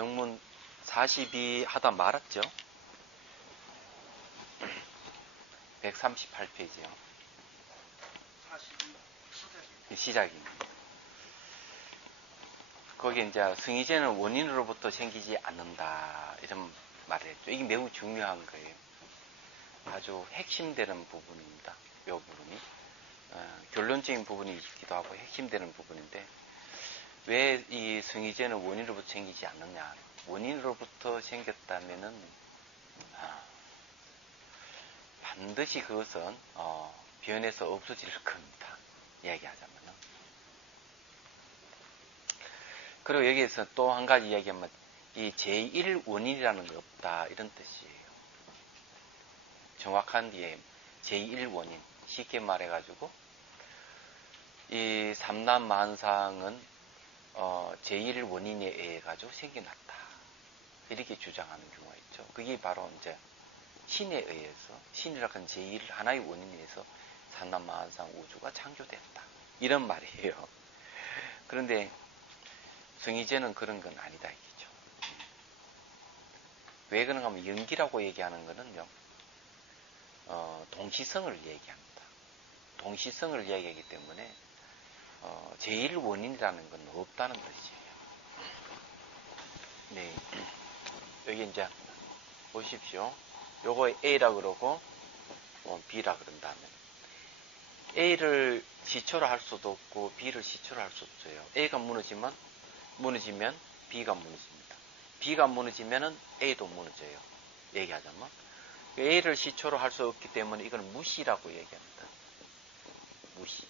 정문 42 하다 말았죠? 138페이지요. 42 시작입니다. 거기에 이제 승의제는 원인으로부터 생기지 않는다 이런 말을 했죠. 이게 매우 중요한 거예요. 아주 핵심되는 부분입니다. 이 부분이 결론적인 부분이기도 하고 핵심되는 부분인데, 왜 이 승의제는 원인으로부터 생기지 않느냐? 원인으로부터 생겼다면은 반드시 그것은 변해서 없어질 겁니다. 이야기하자면은. 그리고 여기에서 또 한 가지 이야기하면 이 제1원인이라는 게 없다 이런 뜻이에요. 정확한 뒤에 제1원인, 쉽게 말해가지고 이 삼남만상은 제1원인에 의해 가지고 생겨났다 이렇게 주장하는 경우가 있죠. 그게 바로 이제 신에 의해서, 신이라고 하는 제1 하나의 원인에 의해서 삼남만상 우주가 창조됐다 이런 말이에요. 그런데 승의제는 그런 건 아니다 이기죠. 왜 그런가 하면 연기라고 얘기하는 거는요, 동시성을 얘기합니다. 동시성을 이야기하기 때문에 제1원인이라는 건 없다는 뜻이에요. 네, 여기 이제 보십시오. 요거 A라 그러고 B라 그런다면 A를 시초로 할 수도 없고 B를 시초로 할 수 없어요. A가 무너지면 B가 무너집니다. B가 무너지면은 A도 무너져요. 얘기하자면 A를 시초로 할 수 없기 때문에 이건 무시라고 얘기합니다. 무시.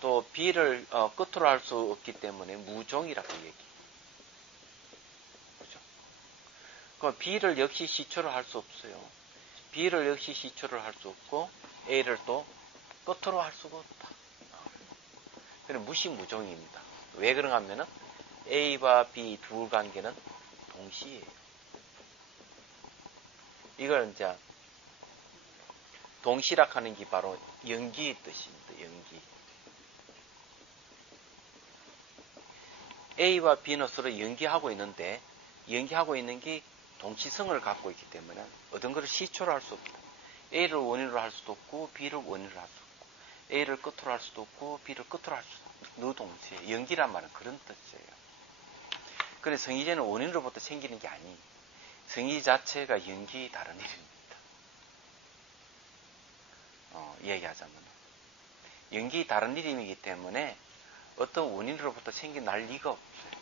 또 B를 끝으로 할 수 없기 때문에 무종이라고 얘기해요. 그죠? 그럼 B를 역시 시초로 할 수 없어요. B를 역시 시초를 할 수 없고 A를 또 끝으로 할 수가 없다. 그럼 무시무종입니다. 왜 그런가 하면은 A와 B 둘 관계는 동시에요. 이걸 이제 동시락 하는 게 바로 연기의 뜻입니다. 연기. A와 B는 서로 연기하고 있는데, 연기하고 있는 게 동시성을 갖고 있기 때문에 어떤 것을 시초로 할 수 없다. A를 원인으로 할 수도 없고 B를 원인으로 할 수도 없고, A를 끝으로 할 수도 없고 B를 끝으로 할 수도 없고, 너 동시에. 연기란 말은 그런 뜻이에요. 그래서 성의제는 원인으로부터 생기는 게 아니, 성의 자체가 연기의 다른 일입니다. 이야기하자면 연기의 다른 일이기 때문에 어떤 원인으로부터 생겨날 리가 없어요.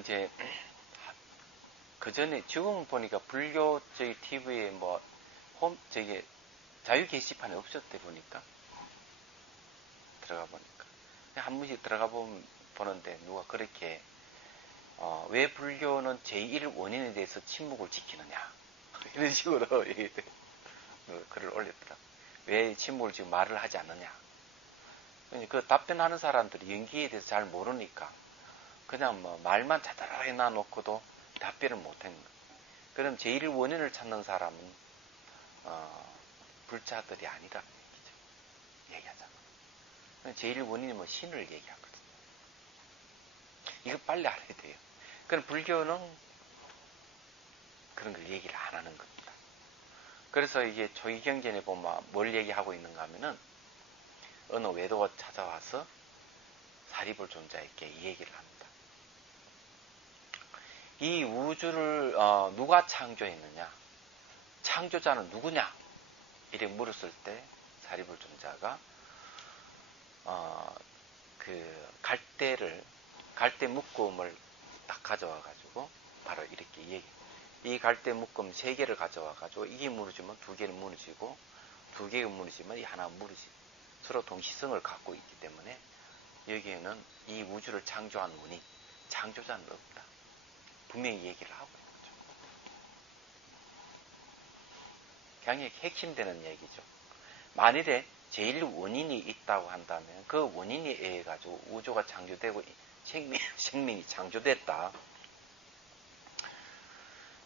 이제 그 전에 지금 보니까 불교 저기 TV에 자유 게시판에 없었대 보니까, 들어가 보니까 한 번씩 들어가 보는데 누가 그렇게 왜 불교는 제1원인에 대해서 침묵을 지키느냐 이런 식으로 글을 올렸더라. 왜 침묵을 지금 말을 하지 않느냐. 그 답변하는 사람들이 연기에 대해서 잘 모르니까 그냥 말만 자잘하게 놔놓고도 답변을 못한 거예요. 그럼 제1원인을 찾는 사람은 불자들이 아니라는 얘기죠. 얘기하자면 제1원인이 신을 얘기하거든요. 이거 빨리 알아야 돼요. 그럼 불교는 그런 걸 얘기를 안 하는 겁니다. 그래서 이게 조기경전에 보면 뭘 얘기하고 있는가 하면은 어느 외도가 찾아와서 사리불 존자에게 이 얘기를 합니다. 이 우주를 누가 창조했느냐? 창조자는 누구냐? 이렇게 물었을 때 사리불 존자가 갈대 묶음을 딱 가져와 가지고 바로 이렇게 얘기. 이 갈대 묶음 3개를 가져와 가지고 이게 무너지면 2개는 무너지고 2개가 무너지면 이 하나 무너지. 서로 동시성을 갖고 있기 때문에 여기에는 이 우주를 창조한 원인, 창조자는 없다. 분명히 얘기를 하고 있는 거죠. 굉장히 핵심되는 얘기죠. 만일에 제일 원인이 있다고 한다면 그 원인에 의해 가지고 우주가 창조되고 생명이 창조됐다.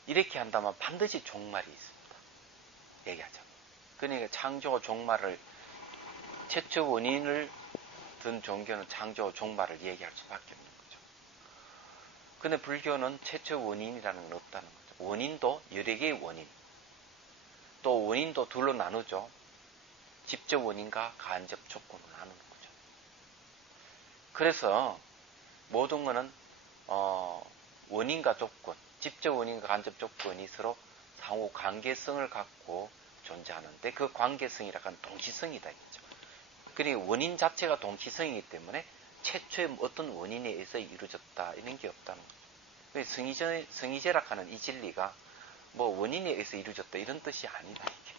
이렇게 한다면 반드시 종말이 있습니다. 얘기하자면. 그러니까 창조와 종말을 최초 원인을 든 종교는 창조 종말을 얘기할 수밖에 없는 거죠. 근데 불교는 최초 원인이라는 건 없다는 거죠. 원인도 여러 개의 원인. 또 원인도 둘로 나누죠. 직접 원인과 간접 조건으로 나누는 거죠. 그래서 모든 거는 원인과 조건, 직접 원인과 간접 조건이 서로 상호 관계성을 갖고 존재하는데 그 관계성이라고 하는 동시성이다 이거죠. 그러니까 원인 자체가 동시성이기 때문에 최초의 어떤 원인에 의해서 이루어졌다 이런 게 없다는 거죠. 성의제라 하는 이 진리가 뭐 원인에 의해서 이루어졌다 이런 뜻이 아니다 이게.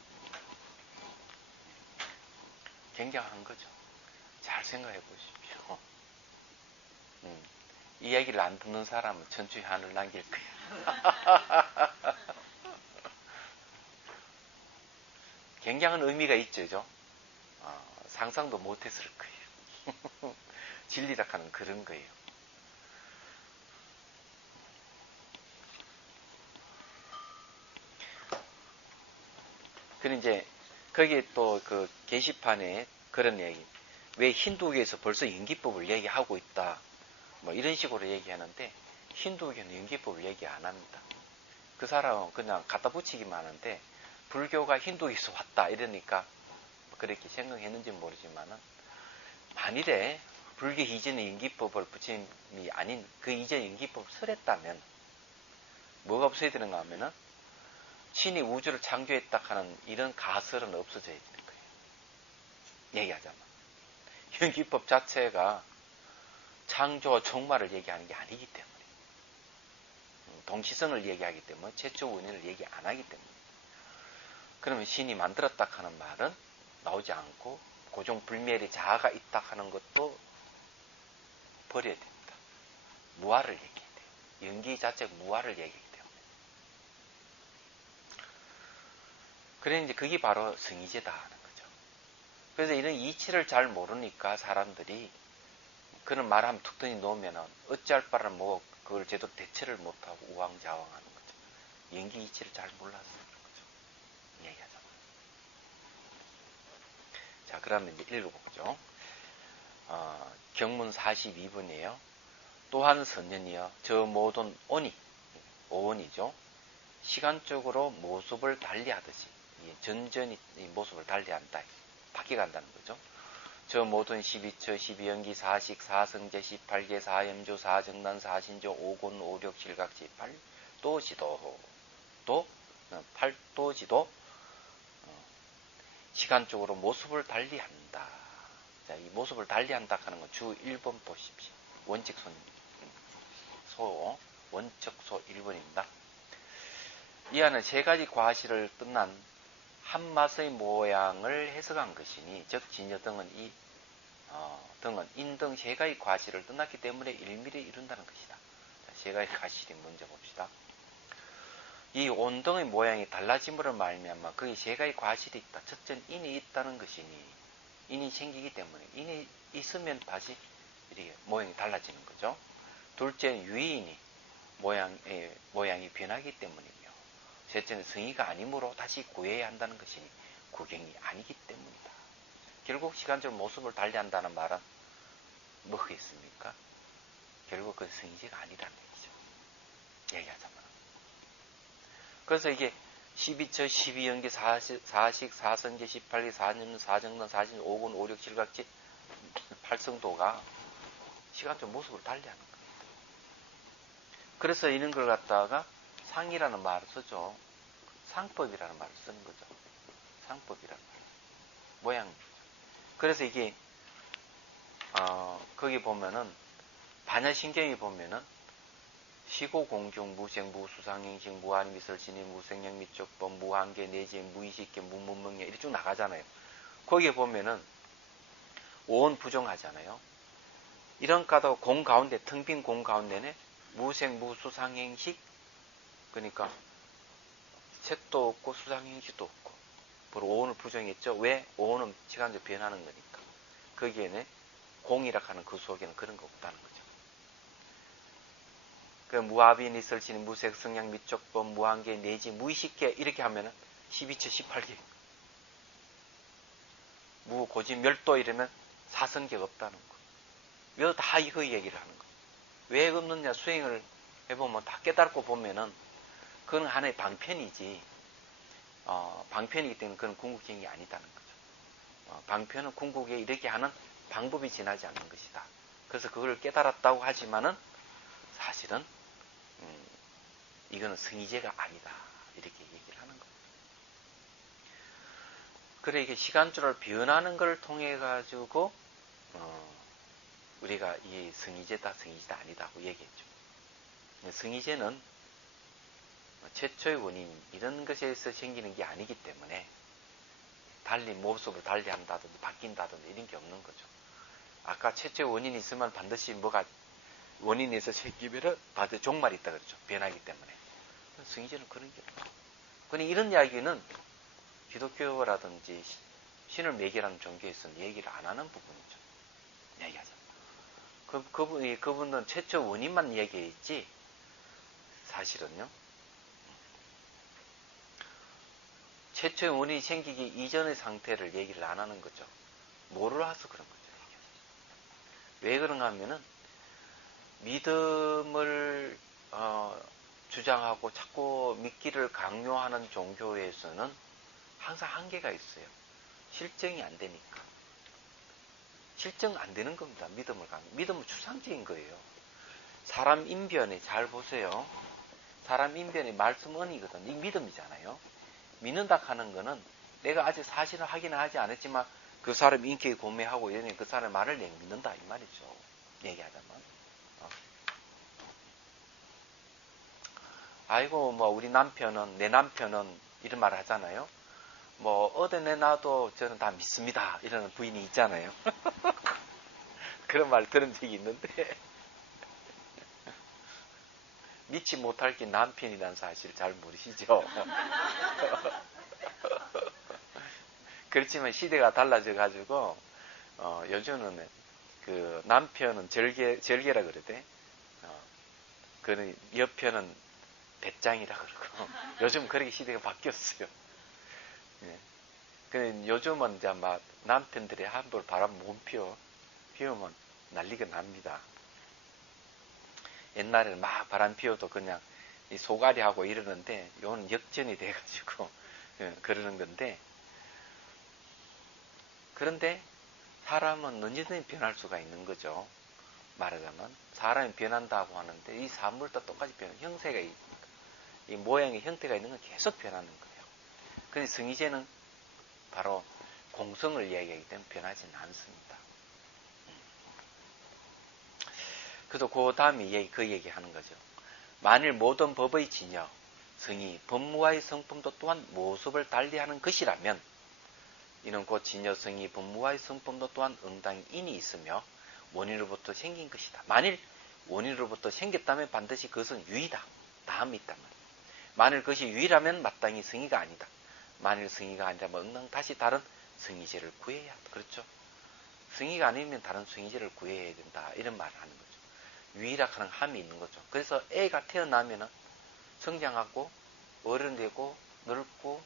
굉장한 거죠. 잘 생각해 보십시오. 이 얘기를 안 듣는 사람은 천추의 한을 남길 거야. 굉장한 의미가 있죠. 상상도 못했을 거예요. 진리라 하는 그런 거예요. 그리고 이제 거기에 또 그 게시판에 그런 얘기, 왜 힌두교에서 벌써 연기법을 얘기하고 있다, 뭐 이런 식으로 얘기하는데 힌두교는 연기법을 얘기 안 합니다. 그 사람은 그냥 갖다 붙이기만 하는데 불교가 힌두교에서 왔다 이러니까 그렇게 생각했는지 모르지만은 만일에 불교 이전의 연기법을 부처님이 아닌 그 이전 연기법을 설했다면 뭐가 없어야 되는가 하면은 신이 우주를 창조했다 하는 이런 가설은 없어져야 되는 거예요. 얘기하자면 연기법 자체가 창조와 종말을 얘기하는 게 아니기 때문에, 동시성을 얘기하기 때문에 최초 원인을 얘기 안 하기 때문에, 그러면 신이 만들었다 하는 말은 나오지 않고 고종불멸의 자아가 있다 하는 것도 버려야 됩니다. 무아를 얘기해야 돼요. 연기 자체가 무아를 얘기하기 때문에. 그래 이제 그게 바로 성의제다 하는 거죠. 그래서 이런 이치를 잘 모르니까 사람들이 그런 말 하면 툭 던져 놓으면은 어찌할 바를 뭐 그걸 제대로 대처를 못하고 우왕좌왕하는 거죠. 연기 이치를 잘 몰라서 그런 거죠. 얘기하자면. 자, 그러면 이제 읽어보죠. 경문 42번이에요. 또한 선년이여 저 모든 오온이죠. 시간적으로 모습을 달리하듯이 전전이 모습을 달리한다. 바뀌어간다는 거죠. 저 모든 12처, 12연기, 4식, 4성제, 18개, 4염조, 4정단, 4신조, 5곤, 5력, 7각, 8도지도, 또 8도지도 시간적으로 모습을 달리한다. 자, 이 모습을 달리한다 하는 건 주 1번 보십시오. 원칙소 1번입니다. 이 안은 세 가지 과실을 끝난 한 맛의 모양을 해석한 것이니, 즉 진여 등은 등은 인등 세 가지 과실을 떠났기 때문에 일밀에 이룬다는 것이다. 자, 세 가지 과실이 먼저 봅시다. 이 온등의 모양이 달라짐으로 말미암아 거기 세 가지 과실이 있다. 첫째는 인이 있다는 것이니, 인이 생기기 때문에 인이 있으면 다시 이렇게 모양이 달라지는 거죠. 둘째는 유인이 모양이 변하기 때문이며, 셋째는 성의가 아니므로 다시 구해야 한다는 것이니 구경이 아니기 때문이다. 결국 시간적으로 모습을 달리한다는 말은 뭐겠습니까? 결국 그 성의제가 아니라는 얘기죠. 얘기하자면. 그래서 이게 12처, 12연기, 4식, 4성제, 18기, 4년, 4정단, 4신, 5군, 5력, 7각지, 8성도가 시간적 모습을 달리하는 거예요. 그래서 이런 걸 갖다가 상이라는 말을 쓰죠. 상법이라는 말을 쓰는 거죠. 상법이라는 말. 모양. 그래서 이게 거기 보면은 반야신경에 보면은 시고공중, 무생, 무수상행식, 무한미설신이, 무생령, 미적법, 무한계, 내지, 무의식계, 무문명령 이렇게 쭉 나가잖아요. 거기에 보면은 오온 부정하잖아요. 이런 가도 공 가운데, 텅 빈 공 가운데는 무생, 무수상행식, 그러니까 색도 없고 수상행식도 없고, 바로 오온을 부정했죠. 왜? 오온은 시간적으로 변하는 거니까. 거기에는 공이라 하는 그 속에는 그런 거 없다는 거죠. 그 무아비인 있을지는 무색, 성향, 미적법, 무한계, 내지, 무의식계 이렇게 하면은 12처, 18개. 무고지, 멸도 이러면 사성격 없다는 거. 왜 다 이거 얘기를 하는 거. 왜 없느냐 수행을 해보면 다 깨닫고 보면은 그건 하나의 방편이지. 방편이기 때문에 그건 궁극경이 아니다는 거죠. 방편은 궁극에 이르게 하는 방법이 지나지 않는 것이다. 그래서 그걸 깨달았다고 하지만은 사실은 이거는 승의제가 아니다. 이렇게 얘기를 하는 거예요. 그래 이게 시간줄을 변하는 걸 통해 가지고 우리가 이 승의제다 승의제다 아니다고 얘기했죠. 승의제는 최초의 원인 이런 것에서 생기는 게 아니기 때문에 달리 모습을 달리 한다든지 바뀐다든지 이런 게 없는 거죠. 아까 최초의 원인이 있으면 반드시 뭐가 원인에서 생기면은 반드시 종말이 있다 그랬죠. 변하기 때문에. 승의제는 그런 게 없죠. 그러니 이런 이야기는 기독교라든지 신을 매개하는 종교에서는 얘기를 안 하는 부분이죠. 얘기하자. 그분은 최초 원인만 얘기했지 사실은요. 최초의 원인이 생기기 이전의 상태를 얘기를 안 하는 거죠. 몰라서 그런 거죠. 왜 그런가 하면은 믿음을 주장하고 자꾸 믿기를 강요하는 종교에서는 항상 한계가 있어요. 실증이 안 되니까. 실증 안 되는 겁니다. 믿음은 추상적인 거예요. 사람 인변에 잘 보세요. 사람 인변에 말씀은이거든. 이 믿음이잖아요. 믿는다 하는 거는 내가 아직 사실을 확인을 하지 않았지만 그 사람 인격이 고매하고 이러니 그 사람의 말을 믿는다 이 말이죠. 얘기하자면. 아이고 뭐 우리 남편은 내 남편은 이런 말 하잖아요. 뭐 어디 내놔도 저는 다 믿습니다. 이러는 부인이 있잖아요. 그런 말 들은 적이 있는데 믿지 못할 게 남편이라는 사실 잘 모르시죠? 그렇지만 시대가 달라져 가지고 요즘은 그 남편은 절개라 그러대. 그는 여편은 배짱이라 그러고 요즘 그렇게 시대가 바뀌었어요. 예. 그 요즘은 이제 막 남편들이 함부로 바람 못 피우면 난리가 납니다. 옛날에는 막 바람 피워도 그냥 이 소가리 하고 이러는데 요는 역전이 돼가지고 그러는 건데 그런데 사람은 언제든지 변할 수가 있는 거죠. 말하자면 사람이 변한다고 하는데 이 사물도 똑같이 변하는 형태가 있으니까 이 모양의 형태가 있는 건 계속 변하는 거예요. 근데 승의제는 바로 공성을 이야기하기 때문에 변하지는 않습니다. 그래서 그 다음에 그 얘기하는 거죠. 만일 모든 법의 진여, 성의, 법무와의 성품도 또한 모습을 달리하는 것이라면 이는 곧 진여, 성의, 법무와의 성품도 또한 응당히 인이 있으며 원인으로부터 생긴 것이다. 만일 원인으로부터 생겼다면 반드시 그것은 유의다. 다음이 있다면. 만일 그것이 유의라면 마땅히 성의가 아니다. 만일 성의가 아니라면 응당 다시 다른 성의제를 구해야 한다. 그렇죠? 성의가 아니면 다른 성의제를 구해야 된다. 이런 말을 하는 거죠. 유일하는 함이 있는 거죠. 그래서 애가 태어나면은 성장하고 어른 되고 늙고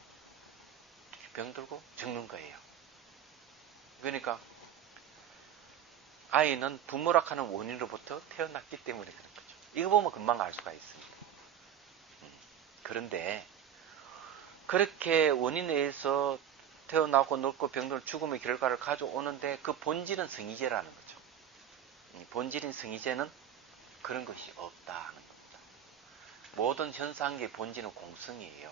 병들고 죽는 거예요. 그러니까 아이는 부모라 하는 원인으로부터 태어났기 때문에 그런 거죠. 이거 보면 금방 알 수가 있습니다. 그런데 그렇게 원인에 의해서 태어나고 늙고 병들고 죽음의 결과를 가져오는데 그 본질은 성의제라는 거죠. 본질인 성의제는 그런 것이 없다는 겁니다. 모든 현상의 본질은 공성이에요.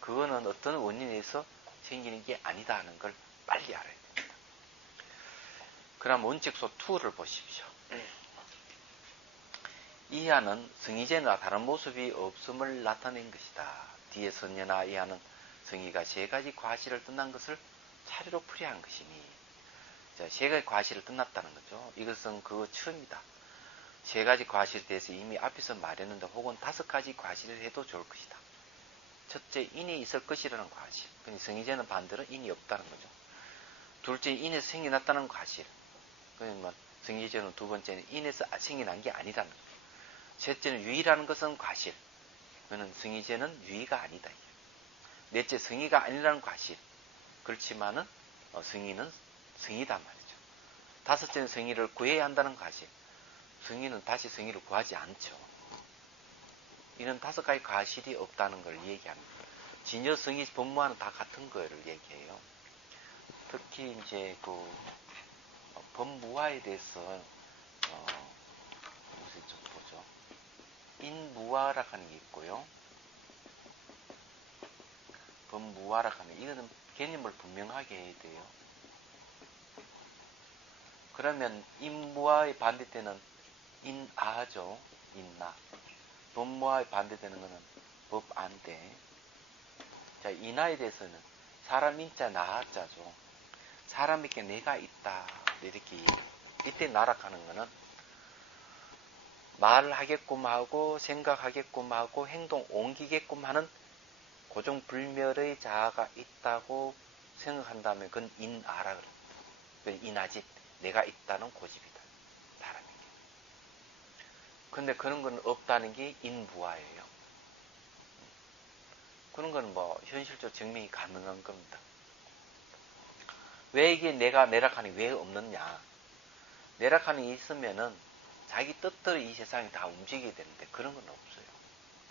그거는 어떤 원인에 의해서 생기는 게 아니다 하는 걸 빨리 알아야 됩니다. 그럼 원칙소 2를 보십시오. 이하는 성의제나 다른 모습이 없음을 나타낸 것이다. 뒤에 선녀나 이하는 성의가 세 가지 과실을 떠난 것을 차례로 풀이한 것이니 자, 세 가지 과실을 떠났다는 거죠. 이것은 그거 처음이다. 세 가지 과실에 대해서 이미 앞에서 말했는데 혹은 5가지 과실을 해도 좋을 것이다. 첫째, 인이 있을 것이라는 과실. 성의제는 반대로 인이 없다는 거죠. 둘째, 인에서 생겨났다는 과실. 그러면 성의제는 두 번째는 인에서 생겨난 게 아니라는 거죠. 셋째는 유의라는 것은 과실. 그는 성의제는 유의가 아니다. 넷째, 성의가 아니라는 과실. 그렇지만은 성의는 성의다 말이죠. 다섯째는 성의를 구해야 한다는 가시. 성의는 다시 성의를 구하지 않죠. 이런 다섯 가지 과실이 없다는 걸 얘기합니다. 진여, 성의, 법무와는 다 같은 거를 얘기해요. 특히 이제 그 법무와에 대해서 무슨 좀 보죠. 인무와라 하는 게 있고요. 법무와라 하는 이거는 개념을 분명하게 해야 돼요. 그러면 인무와의 반대되는 인아죠. 인나. 법무와의 반대되는 것은 법안대. 자, 인하에 대해서는 사람 인자 나자죠. 사람에게 내가 있다. 이렇게 이때 나락하는 것은 말을 하게끔 하고 생각하게끔 하고 행동 옮기게끔 하는 고정불멸의 자아가 있다고 생각한다면 그건 인아라 그래요. 그건 인하지. 내가 있다는 고집이다. 사람에게. 근데 그런 건 없다는 게 인무아예요. 그런 건 뭐 현실적으로 증명이 가능한 겁니다. 왜 이게 내가 내락하는 게 왜 없느냐? 내락하는 게 있으면은 자기 뜻대로 이 세상이 다 움직이게 되는데 그런 건 없어요.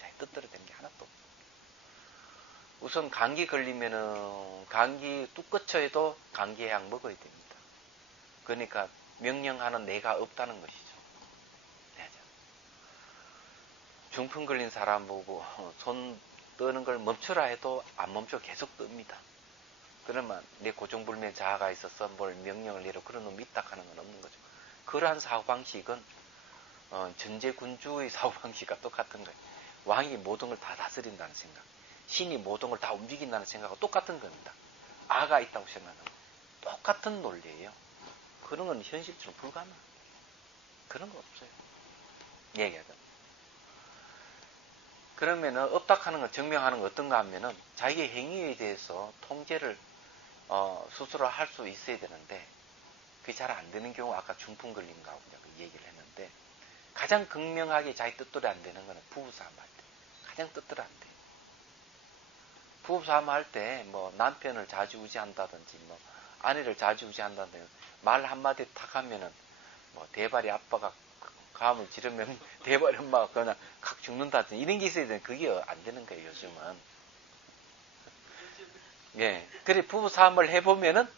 자기 뜻대로 되는 게 하나도 없어요. 우선 감기 걸리면은 감기 뚝 꺼쳐도 감기약 먹어야 됩니다. 그러니까 명령하는 내가 없다는 것이죠. 중풍 걸린 사람 보고 손 뜨는 걸 멈추라 해도 안 멈춰 계속 뜹니다. 그러면 내 고정불명 자아가 있어서 뭘 명령을 내려 그런 놈이 있다 하는 건 없는 거죠. 그러한 사고방식은 전제군주의 사고방식과 똑같은 거예요. 왕이 모든 걸 다 다스린다는 생각, 신이 모든 걸 다 움직인다는 생각과 똑같은 겁니다. 아가 있다고 생각하는 거. 똑같은 논리예요. 그런 건 현실적으로 불가능해요. 그런 거 없어요. 얘기하자. 그러면은 없다 하는 걸 증명하는 건 어떤가 하면은 자기의 행위에 대해서 통제를 스스로 할 수 있어야 되는데 그게 잘 안 되는 경우 아까 중풍 걸린 거하고 그 얘기를 했는데 가장 극명하게 자기 뜻대로 안 되는 거는 부부싸움 할 때. 가장 뜻대로 안 돼요. 부부싸움 할 때 뭐 남편을 좌지우지한다든지 뭐 아내를 좌지우지한다든지 말 한마디 탁 하면은 뭐 대발이 아빠가 감을 지르면 대발이 엄마가 그냥 칵 죽는다든지 이런 게 있어야 되는데 그게 안 되는 거예요 요즘은. 예. 그래 부부싸움을 해보면은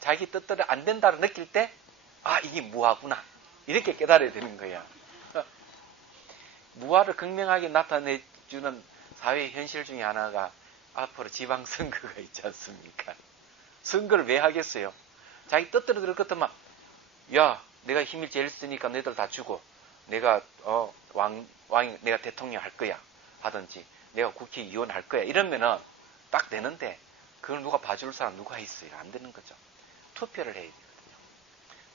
자기 뜻대로 안 된다고 느낄 때 아 이게 무화구나 이렇게 깨달아야 되는 거야. 무화를 극명하게 나타내주는 사회 현실 중에 하나가 앞으로 지방선거가 있지 않습니까? 선거를 왜 하겠어요? 자기 뜻대로 들을 것 같으면 야 내가 힘이 제일 쓰니까 너희들 다 주고 내가 내가 대통령 할 거야 하든지 내가 국회의원 할 거야 이러면은 딱 되는데 그걸 누가 봐줄 사람 누가 있어요? 안 되는 거죠. 투표를 해야 되거든요.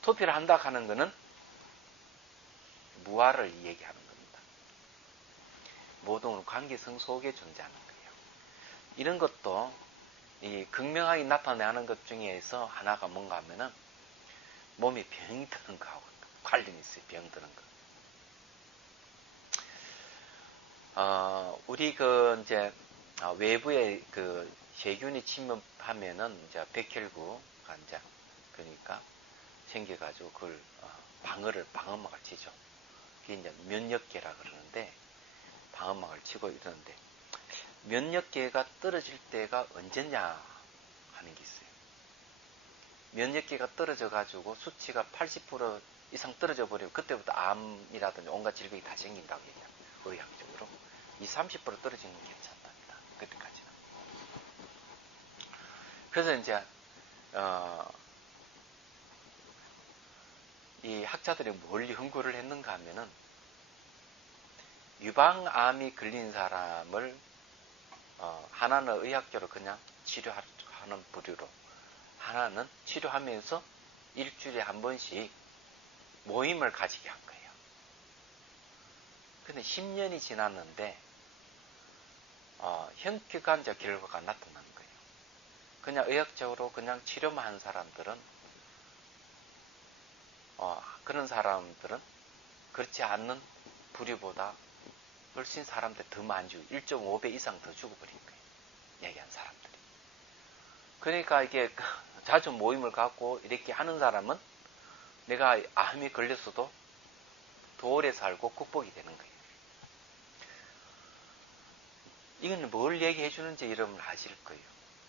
투표를 한다 하는 거는 무아를 얘기하는 겁니다. 모든 관계성 속에 존재하는 거예요. 이런 것도 이 극명하게 나타내는 것 중에서 하나가 뭔가 하면은 몸에 병이 드는 거하고 관련이 있어요. 병 드는 거. 우리 그 이제 외부에 그 세균이 침입하면은 이제 백혈구가 이제 그러니까 생겨가지고 그걸 방어막을 치죠. 그게 이제 면역계라 그러는데 방어막을 치고 이러는데 면역계가 떨어질 때가 언제냐 하는 게 있어요. 면역계가 떨어져가지고 수치가 80% 이상 떨어져 버리면 그때부터 암이라든지 온갖 질병이 다 생긴다고 얘기해요. 의학적으로. 30% 떨어지는 건 괜찮답니다. 그때까지는. 그래서 이제 이 학자들이 뭘 연구를 했는가 하면은 유방암이 걸린 사람을 하나는 의학적으로 그냥 치료하는 부류로 하나는 치료하면서 일주일에 한 번씩 모임을 가지게 한 거예요. 근데 10년이 지났는데 현격한 결과가 나타나는 거예요. 그냥 의학적으로 그냥 치료만 한 사람들은 그런 사람들은 그렇지 않는 부류보다 훨씬 사람들 더 많이 죽고 1.5배 이상 더 죽어버린 거예요. 얘기한 사람들이. 그러니까 이게 자주 모임을 갖고 이렇게 하는 사람은 내가 암에 걸렸어도 더 오래 살고 극복이 되는 거예요. 이건 뭘 얘기해 주는지 여러분 아실 거예요.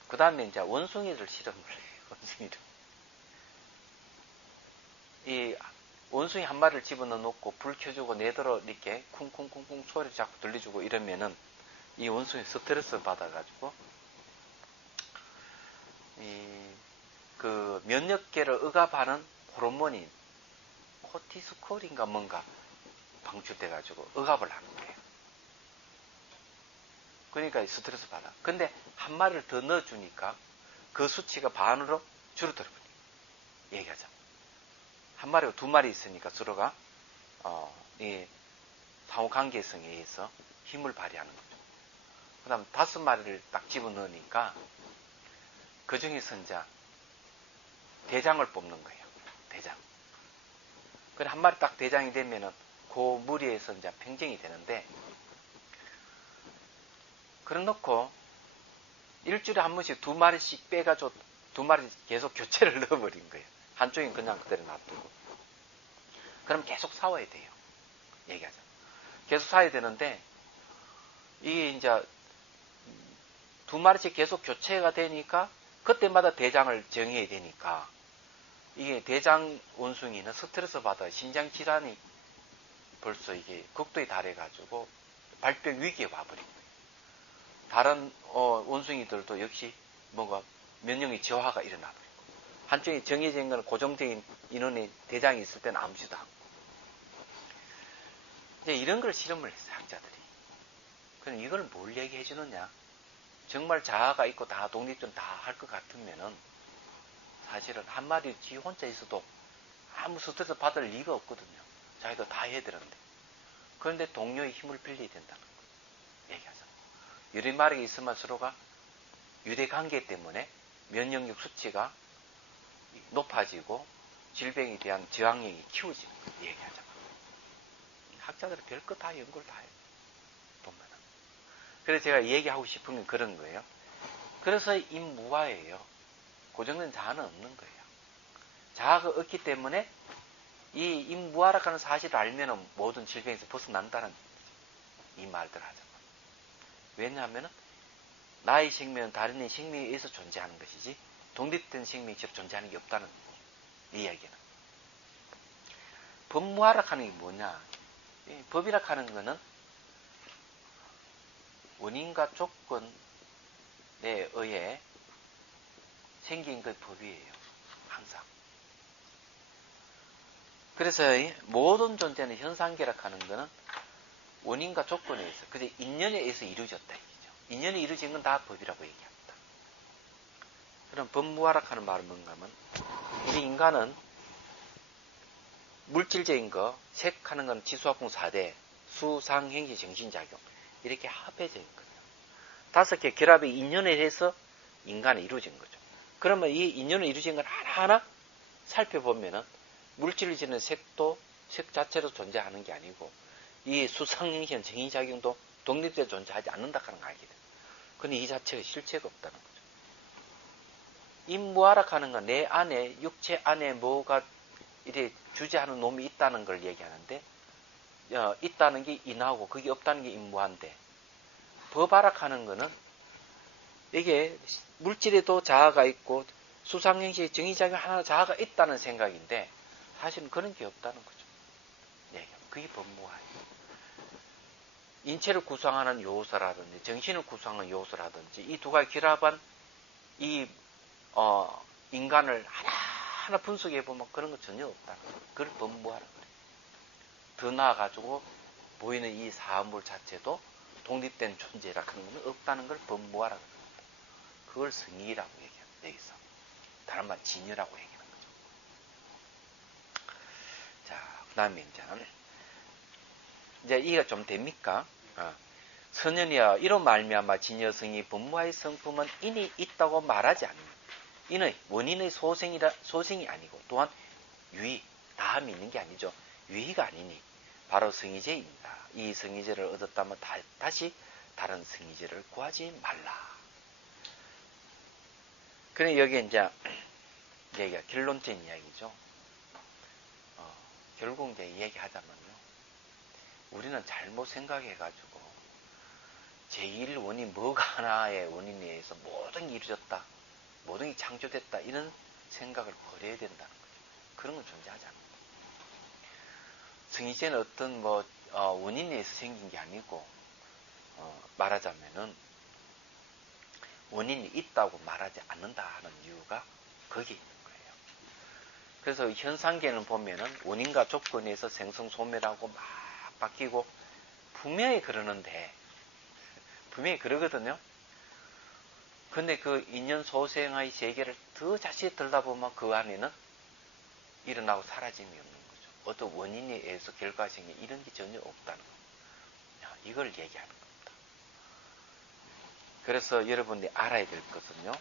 그 다음에 이제 원숭이를 실험을 해요. 원숭이를. 이 원숭이 한 마리를 집어넣어 놓고 불 켜주고 내더러 이렇게 쿵쿵쿵쿵 소리를 자꾸 들려주고 이러면은 이 원숭이 스트레스 받아가지고 그 면역계를 억압하는 호르몬이 코티스콜인가 뭔가 방출돼가지고 억압을 하는 거예요. 그러니까 스트레스 받아. 근데 한 마리를 더 넣어주니까 그 수치가 반으로 줄어들어버려요. 얘기하자. 한 마리가 두 마리 있으니까 서로가 이 상호관계성에 의해서 힘을 발휘하는 거죠. 그 다음 5마리를 딱 집어넣으니까 그 중에서 이제 대장을 뽑는 거예요. 대장. 그래 한 마리 딱 대장이 되면은 그 무리에서 이제 평정이 되는데, 그래 놓고 일주일에 한 번씩 2마리씩 빼가지고 2마리 계속 교체를 넣어버린 거예요. 한쪽은 그냥 그대로 놔두고. 그럼 계속 싸워야 돼요. 얘기하자. 계속 싸워야 되는데, 이게 이제 2마리씩 계속 교체가 되니까 그때마다 대장을 정해야 되니까 이게 대장 원숭이는 스트레스 받아 신장 질환이 벌써 이게 극도에 달해가지고 발병 위기에 와버린 거예요. 다른 원숭이들도 역시 뭔가 면역력 저하가 일어나버리고, 한쪽에 정해진 건 고정적인 인원의 대장이 있을 때는 아무지도 않고, 이제 이런 걸 실험을 했어요, 학자들이. 그럼 이걸 뭘 얘기해 주느냐? 정말 자아가 있고 다 독립적으로 다 할 것 같으면은 사실은 한 마리 지 혼자 있어도 아무 스트레스 받을 리가 없거든요. 자기도 다 해야 되는데. 그런데 동료의 힘을 빌려야 된다는 거 얘기하죠. 여러 마리가 있으면 서로가 유대관계 때문에 면역력 수치가 높아지고 질병에 대한 저항력이 키워지는 거 얘기하죠. 학자들은 별거 다 연구를 다 해요. 보면은. 그래서 제가 얘기하고 싶은 건 그런 거예요. 그래서 임무화예요. 고정된 자아는 없는 거예요. 자아가 없기 때문에 이 임무화라는 사실을 알면 모든 질병에서 벗어난다는 이 말들 하잖아. 왜냐하면 나의 생명은 다른 이의 생명에 의해서 존재하는 것이지 독립된 생명이 직접 존재하는 게 없다는 이 이야기는. 법무화라는 게 뭐냐? 법이라 하는 거는 원인과 조건에 의해 생긴 그 법이에요. 항상. 그래서 모든 존재는 현상계라 하는 거는 원인과 조건에 의해서, 그저 인연에 의해서 이루어졌다 얘기죠. 인연이 이루어진 건 다 법이라고 얘기합니다. 그럼 법무화라 하는 말은 뭔가 하면, 우리 인간은 물질적인 거, 색하는 건 지수화풍 4대, 수, 상, 행시, 정신작용, 이렇게 합해져 있는 거예요. 5개 결합의 인연에 의해서 인간이 이루어진 거죠. 그러면 이 인연을 이루어진 걸 하나하나 살펴보면은 물질을 지는 색도 색 자체로 존재하는 게 아니고, 이 수상행시는 정의작용도 독립적으로 존재하지 않는다 하는 걸 알게 돼요. 근데 이 자체가 실체가 없다는 거죠. 임무화라 하는 건 내 안에, 육체 안에 뭐가 이래 주재하는 놈이 있다는 걸 얘기하는데, 있다는 게 인하고 그게 없다는 게 임무화인데, 법화라 하는 거는 이게 물질에도 자아가 있고 수상행시의 정의작용 하나 자아가 있다는 생각인데 사실은 그런 게 없다는 거죠. 네, 그게 법무화예요. 인체를 구성하는 요소라든지 정신을 구성하는 요소라든지 이 두 가지 결합한 이 인간을 하나하나 분석해 보면 그런 거 전혀 없다는 거예요. 그걸 법무화라고 그래요. 더 나아가지고 보이는 이 사물 자체도 독립된 존재라는 건 없다는 걸 법무화라고 합니다. 그걸 성의라고 얘기합니다. 여기서 다른 말 진여라고 얘기하는 거죠. 자, 그 다음에 이제 이해가 좀 됩니까? 선현이여 이로 말미암아 진여 성의 법무화의 성품은 인이 있다고 말하지 않습니다. 인의 원인의 소생이 아니고 또한 유의 다함이 있는 게 아니죠. 유의가 아니니 바로 성의제입니다. 이 성의제를 얻었다면 다시 다른 성의제를 구하지 말라. 그래 여기 이제 얘기가 결론적인 이야기죠. 결국 이제 얘기하자면요. 우리는 잘못 생각해가지고 제1원인 뭐가 하나의 원인에 의해서 모든 게 이루어졌다. 모든 게 창조됐다. 이런 생각을 버려야 된다는 거죠. 그런 건 존재하지 않는다. 승희제는 어떤 원인에 의해서 생긴 게 아니고 말하자면은 원인이 있다고 말하지 않는다 하는 이유가 거기에 있는 거예요. 그래서 현상계는 보면은 원인과 조건에서 생성소멸하고 막 바뀌고 분명히 그러는데 분명히 그러거든요. 근데 그 인연소생의 세계를 더 자세히 들여다보면 그 안에는 일어나고 사라짐이 없는 거죠. 어떤 원인에 의해서 결과생이 이런 게 전혀 없다는 거예요. 이걸 얘기하는 겁니다. 그래서 여러분들이 알아야 될 것은요.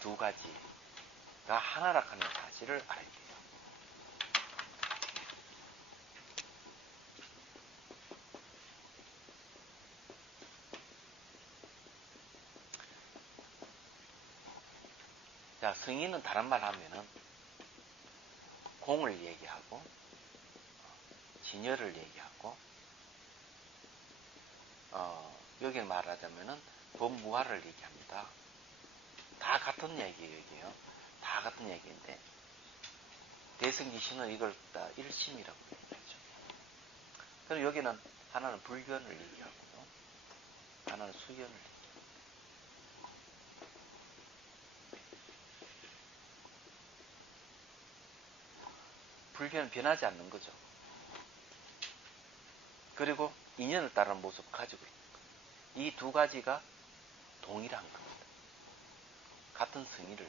두 가지가 하나라 하는 사실을 알아야 돼요. 자, 승인은 다른 말 하면은 공을 얘기하고 진여를 얘기하고 여기 말하자면은 법무화를 얘기합니다. 다 같은 얘기예요. 다 같은 얘기인데 대승기신은 이걸 다 일심이라고 얘기하죠. 그리고 여기는 하나는 불변을 얘기하고요. 하나는 수견을 얘기합니다. 불변은 변하지 않는 거죠. 그리고 인연을 따르는 모습을 가지고 있는 거예요. 이 두 가지가 동일한 겁니다. 같은 승의를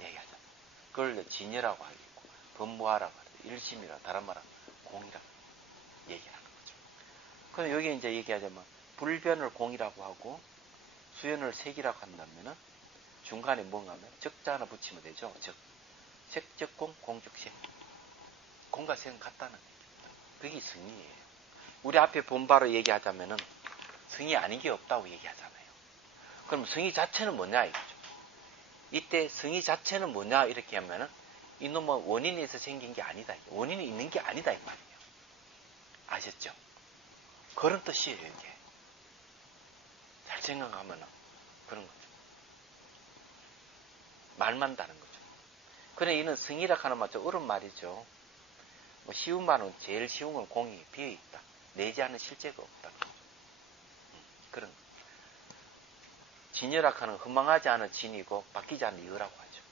얘기하죠. 그걸 진여라고 하겠고 법무화라고 하죠. 일심이라 다른 말하면 공이라고 얘기하는 거죠. 그럼 여기 이제 얘기하자면 불변을 공이라고 하고 수연을 색이라고 한다면은 중간에 뭔가 하면 적자 하나 붙이면 되죠. 즉 색적공, 공적색. 공과 색은 같다는 얘기입니다. 그게 승의예요. 우리 앞에 본바로 얘기하자면은 승의 아닌 게 없다고 얘기하잖아요. 그럼 승의 자체는 뭐냐 이거죠. 이때 승의 자체는 뭐냐 이렇게 하면은 이놈은 원인에서 생긴 게 아니다. 원인이 있는 게 아니다 이 말이에요. 아셨죠? 그런 뜻이에요 이게. 잘 생각하면은 그런 거죠. 말만 다른 거죠. 그래 이는 승의라 하는 말 좀 어려운 말이죠. 쉬운 말은 제일 쉬운 건 공이 비어있다. 내지 않은 실제가 없다. 그런 진여락하는 허망하지 않은 진이고 바뀌지 않는 여라고 하죠.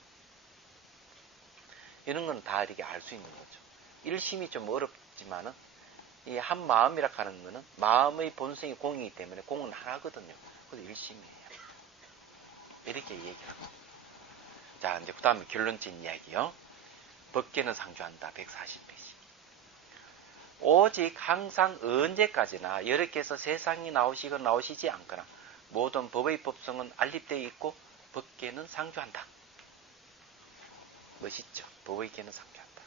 이런 건 다 이렇게 알 수 있는 거죠. 일심이 좀 어렵지만은 이 한 마음이라 하는 거는 마음의 본성이 공이기 때문에 공은 하나거든요. 그래서 일심이에요. 이렇게 얘기를 합니다. 자 이제 그 다음에 결론적인 이야기요. 법계는 상주한다. 140페이지. 오직 항상 언제까지나 여러께서 세상이 나오시거나 나오시지 않거나 모든 법의 법성은 알립되어 있고 법계는 상주한다. 멋있죠? 법의 계는 상주한다.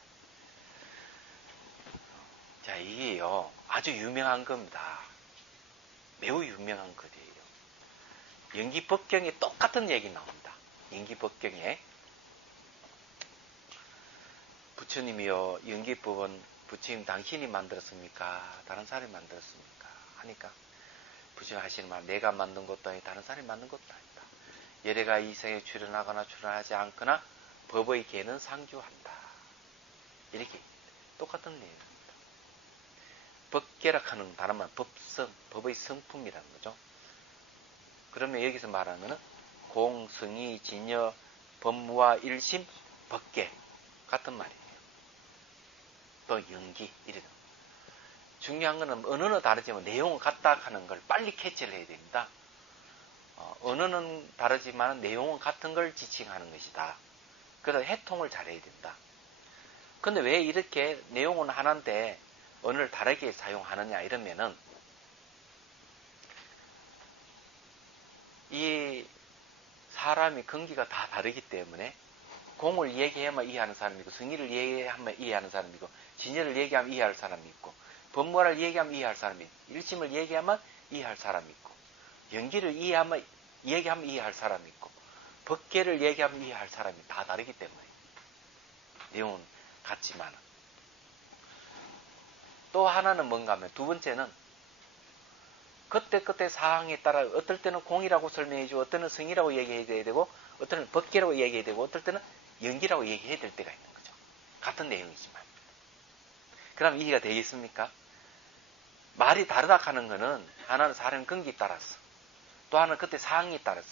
자 이게요 아주 유명한 겁니다. 매우 유명한 글이에요. 연기법경에 똑같은 얘기 나옵니다. 연기법경에 부처님이요 연기법은 부처님 당신이 만들었습니까? 다른 사람이 만들었습니까? 하니까 부처님 하시는 말 내가 만든 것도 아니고 다른 사람이 만든 것도 아니다. 여래가 이 생에 출현하거나 출현하지 않거나 법의 계는 상주한다. 이렇게 똑같은 내용입니다. 법계락하는 다른 말 법성, 법의 성품이라는 거죠. 그러면 여기서 말하는 거는 공, 승의, 진여, 법무와 일심, 법계 같은 말이에요. 또 연기 이런 중요한 거는 언어는 다르지만 내용은 같다 하는 걸 빨리 캐치를 해야 됩니다. 언어는 다르지만 내용은 같은 걸 지칭하는 것이다. 그래서 해통을 잘해야 된다. 근데 왜 이렇게 내용은 하나인데 언어를 다르게 사용하느냐 이러면은 이 사람이 근기가 다 다르기 때문에 공을 얘기해야만 이해하는 사람이 있고 승의를 얘기하면 이해하는 사람이 있고 진여를 얘기하면 이해할 사람이 있고 법무화를 얘기하면 이해할 사람이 있고 일심을 얘기하면 이해할 사람이 있고 연기를 얘기하면 이해할 사람이 있고 법계를 얘기하면 이해할 사람이 다 다르기 때문에 내용은 같지만 또 하나는 뭔가 하면 두 번째는 그때 상황에 따라 어떨 때는 공이라고 설명해주고 어떨 때는 성이라고 얘기해야 되고 어떨 때는 법계라고 얘기해야 되고 어떨 때는 연기라고 얘기해야 될 때가 있는 거죠. 같은 내용이지만. 그럼 이해가 되겠습니까? 말이 다르다 하는 것은 하나는 사람 근기에 따라서 또 하나는 그때 상황에 따라서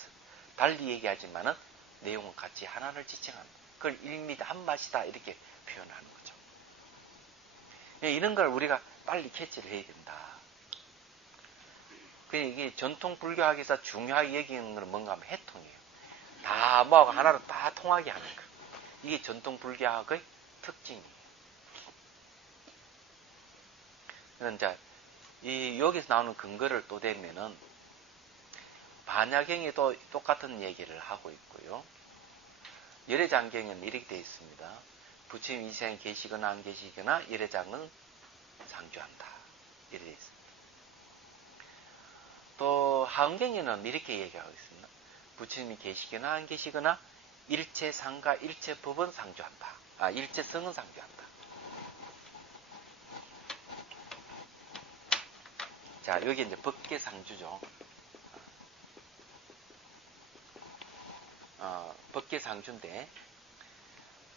달리 얘기하지만은 내용은 같이 하나를 지칭하는 그걸 일밋 한맛이다 이렇게 표현하는 거죠. 이런 걸 우리가 빨리 캐치를 해야 된다. 이게 전통 불교학에서 중요하게 여기는 건 뭔가 하면 해통이에요. 다 뭐하고 하나로 다 통하게 하는 거. 이게 전통 불교학의 특징이에요. 그러니까 여기서 나오는 근거를 또 대면은 반야경에도 똑같은 얘기를 하고 있고요. 열애장경은 이렇게 되어 있습니다. 부처님 이 세상에 계시거나 안 계시거나 열애장은 상주한다. 이렇게 되어 있습니다. 또 하은경에는 이렇게 얘기하고 있습니다. 부처님이 계시거나 안 계시거나 일체상과 일체법은 상주한다. 일체성은 상주한다. 자, 여기 이제 법계상주죠. 법계상주인데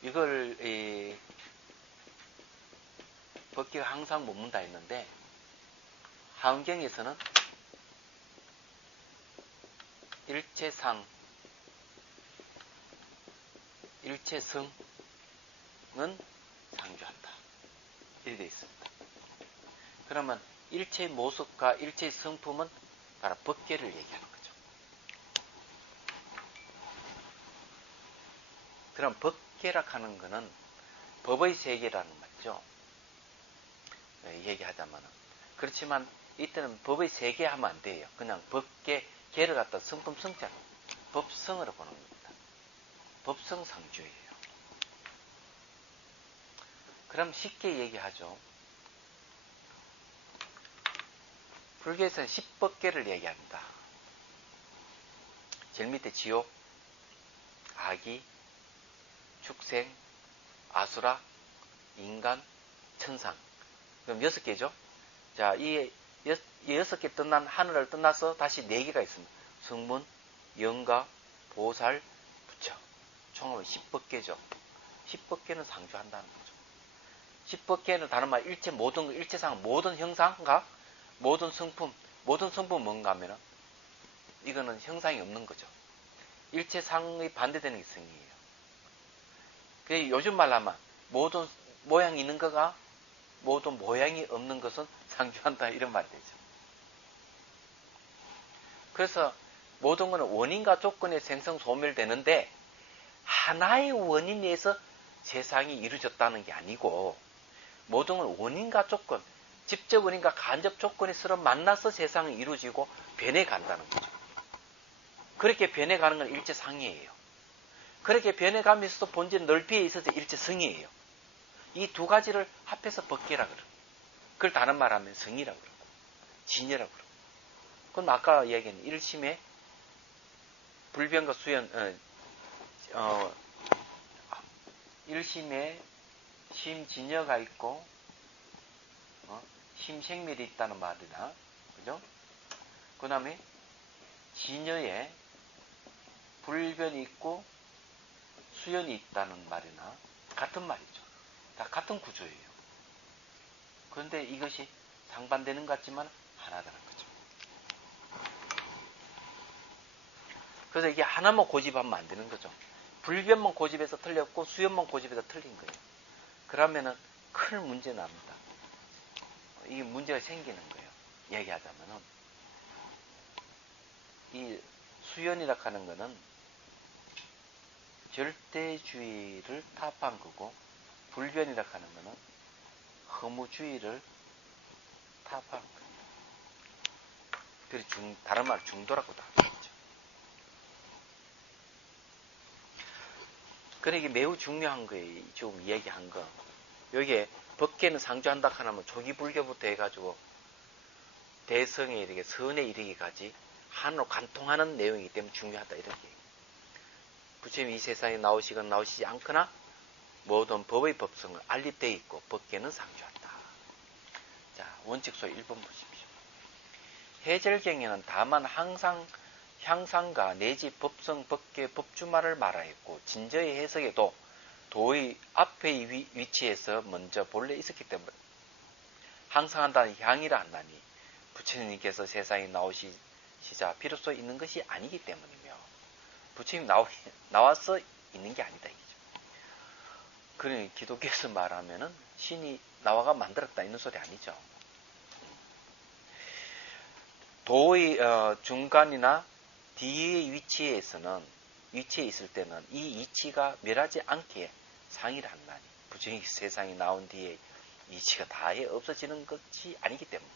이걸 법계가 항상 못 문다 했는데 하은경에서는 일체상, 일체성은 상주한다. 이렇게 되어 있습니다. 그러면 일체 모습과 일체 성품은 바로 법계를 얘기하는 거죠. 그럼 법계라 하는 것은 법의 세계라는 거 맞죠? 얘기하자면. 그렇지만 이때는 법의 세계 하면 안 돼요. 그냥 법계, 계를 갖다 성품 성자, 법성으로 보는 겁니다. 법성 상주예요. 그럼 쉽게 얘기하죠. 불교에서는 10법계를 얘기합니다. 제일 밑에 지옥, 아기, 축생, 아수라, 인간, 천상. 그럼 6개죠? 자, 이 6개 떠난 하늘을 떠나서 다시 4개가 있습니다. 성문, 영가, 보살, 부처. 총으로 10법계죠. 10법계는 상주한다는 거죠. 10법계는 다른 말 일체 모든 일체상 모든 형상과 모든 성품 뭔가 하면은 이거는 형상이 없는 거죠. 일체상의 반대되는 게 성이에요. 그 요즘 말로 하면 모든 모양이 있는 거가 모든 모양이 없는 것은 상주한다 이런 말이 되죠. 그래서 모든 것은 원인과 조건의 생성 소멸되는데 하나의 원인에 의해서 세상이 이루어졌다는 게 아니고 모든 건 원인과 조건, 직접 원인과 간접 조건이 서로 만나서 세상이 이루어지고 변해간다는 거죠. 그렇게 변해가는 건 일체상이에요. 그렇게 변해가면서도 본질 넓이에 있어서 일체성이에요. 이 두 가지를 합해서 법계라 그래요. 그걸 다른 말하면 성이라고 그러고 진여라고 그러고. 그럼 아까 얘기한 일심에 불변과 수연, 일심에 심진여가 있고 심생멸이 있다는 말이나 그죠? 그 다음에 진여에 불변이 있고 수연이 있다는 말이나 같은 말이죠. 다 같은 구조예요. 그런데 이것이 상반되는 것 같지만 하나다는 거죠. 그래서 이게 하나만 고집하면 안 되는 거죠. 불변만 고집해서 틀렸고 수연만 고집해서 틀린 거예요. 그러면은 큰 문제 납니다. 이게 문제가 생기는 거예요. 얘기하자면은 이 수연이라 하는 거는 절대주의를 타파한 거고 불변이라 하는 거는 허무주의를 타파한 거예요. 그래서 다른 말 중도라고도 하죠. 그러니까 이게 매우 중요한 거예요. 지금 얘기한 거. 여기에 법계는 상주한다 하면 초기 불교부터 해가지고 대성에 이르게 선에 이르기까지 하나로 관통하는 내용이기 때문에 중요하다 이렇게. 부처님이 이 세상에 나오시거나 나오시지 않거나 모든 법의 법성을 알립되어 있고 법계는 상주한다. 원칙소 1번 보십시오. 해절경에는 다만 항상 향상가 내지 법성, 법계, 법주말을 말하였고 진저의 해석에도 도의 앞의 위치에서 먼저 본래 있었기 때문에 항상한다는 향이라 한다니 부처님께서 세상에 나오시자 비로소 있는 것이 아니기 때문이며 부처님 나와서 있는 게 아니다 이거죠. 그러니 기독교에서 말하면은 신이 나와가 만들었다 이런 소리 아니죠. 도의 중간이나 뒤의 위치에 있을 때는 이 이치가 멸하지 않게 상의를 한다니 부처님 세상에 나온 뒤에 이치가 다해 없어지는 것이 아니기 때문에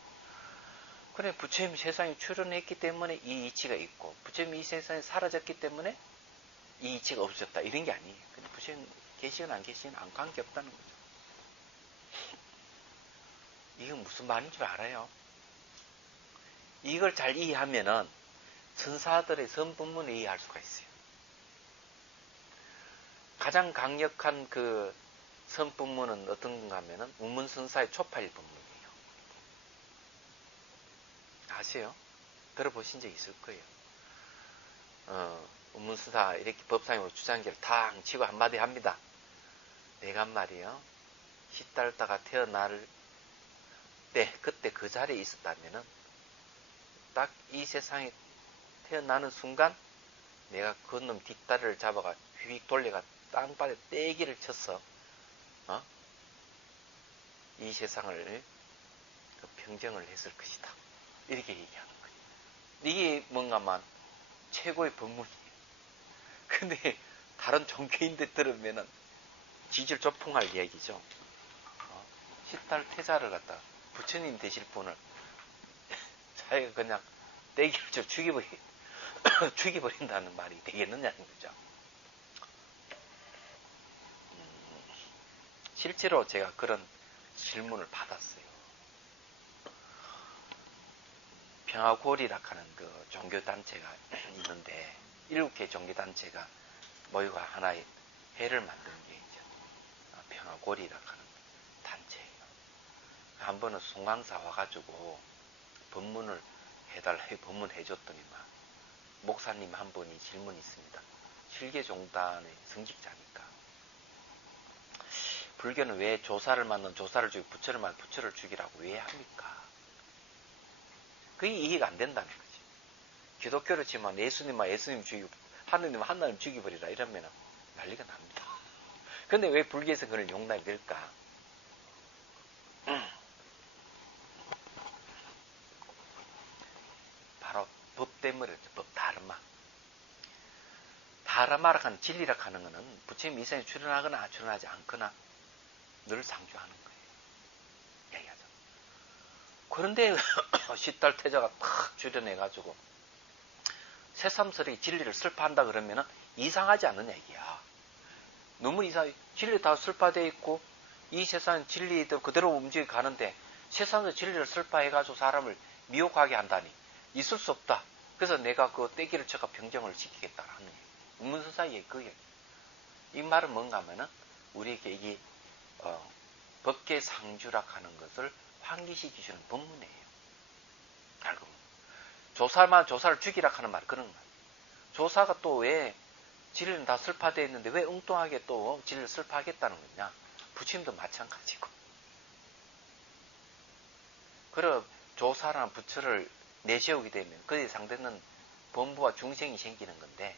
그래 부처님 세상에 출현했기 때문에 이 이치가 있고 부처님 이 세상에 사라졌기 때문에 이 이치가 없어졌다 이런 게 아니에요. 근데 부처님 계시건 안 계시건 아무 관계없다는 거죠. 이건 무슨 말인 줄 알아요? 이걸 잘 이해하면은 선사들의 선법문을 이해할 수가 있어요. 가장 강력한 그 선법문은 어떤 건가 하면은 우문선사의 초파일 법문이에요. 아세요? 들어보신 적 있을 거예요. 우문선사 이렇게 법상으로 주장기를 탕 치고 한마디 합니다. 내가 말이요 10달 있다가 태어날 때 그때 그 자리에 있었다면은 딱 이 세상에 태어나는 순간 내가 그놈 뒷다리를 잡아가 휙 돌려가 땅바닥에 떼기를 쳤어. 이 세상을 평정을 했을 것이다. 이렇게 얘기하는 거예요. 이게 뭔가만 최고의 법문이에요. 근데 다른 종교인들 들으면은 지질 조풍할 이야기죠. 10달 태자를 갖다 부처님 되실 분을 자기가 그냥 떼기를 쳐 죽여버린다는 말이 되겠느냐는 거죠. 실제로 제가 그런 질문을 받았어요. 평화골이라 하는 그 종교단체가 있는데 7개 종교단체가 모여가 하나의 회를 만든 게 있죠. 평화골이라 하는 단체예요. 한 번은 송강사 와가지고 법문을 법문해 줬더니만 목사님 한 분이 질문이 있습니다. 실계종단의 성직자니까 불교는 왜 조사를 만든 조사를 죽이고 부처를 만든 부처를 죽이라고 왜 합니까? 그게 이해가 안 된다는 거지. 기독교를 치면 예수님 죽이고 하나님 죽여버리라 이러면 난리가 납니다. 근데 왜 불교에서 그걸 용납이 될까? 바로 법 때문에 법 다르마. 다르마라 하는 진리라 하는 것은 부처님 이 세상에 출현하거나 출현하지 않거나 늘 상주하는 거예요. 얘기하죠. 그런데 10달 태자가 탁 출현해가지고 새삼스레 진리를 슬퍼한다 그러면은 이상하지 않는 얘기야. 너무 이상해. 진리 다 슬퍼되어 있고 이 세상 진리도 그대로 움직여 가는데 세상에서 진리를 슬퍼해가지고 사람을 미혹하게 한다니 있을 수 없다. 그래서 내가 그 떼기를 쳐가 병정을 시키겠다라는 얘기. 우문선사의 그게 이 말은 뭔가 하면은 우리에게 이게 법계 상주라 하는 것을 환기시키시는 법문이에요. 알고 보면 조사를 죽이라 하는 말 그런 거예요. 조사가 또 왜 진리는 다 슬퍼되어 있는데 왜 엉뚱하게 또 진리를 슬퍼하겠다는 거냐? 부처님도 마찬가지고. 그리고 조사랑 부처를 내세우게 되면 그에 상대는 범부와 중생이 생기는 건데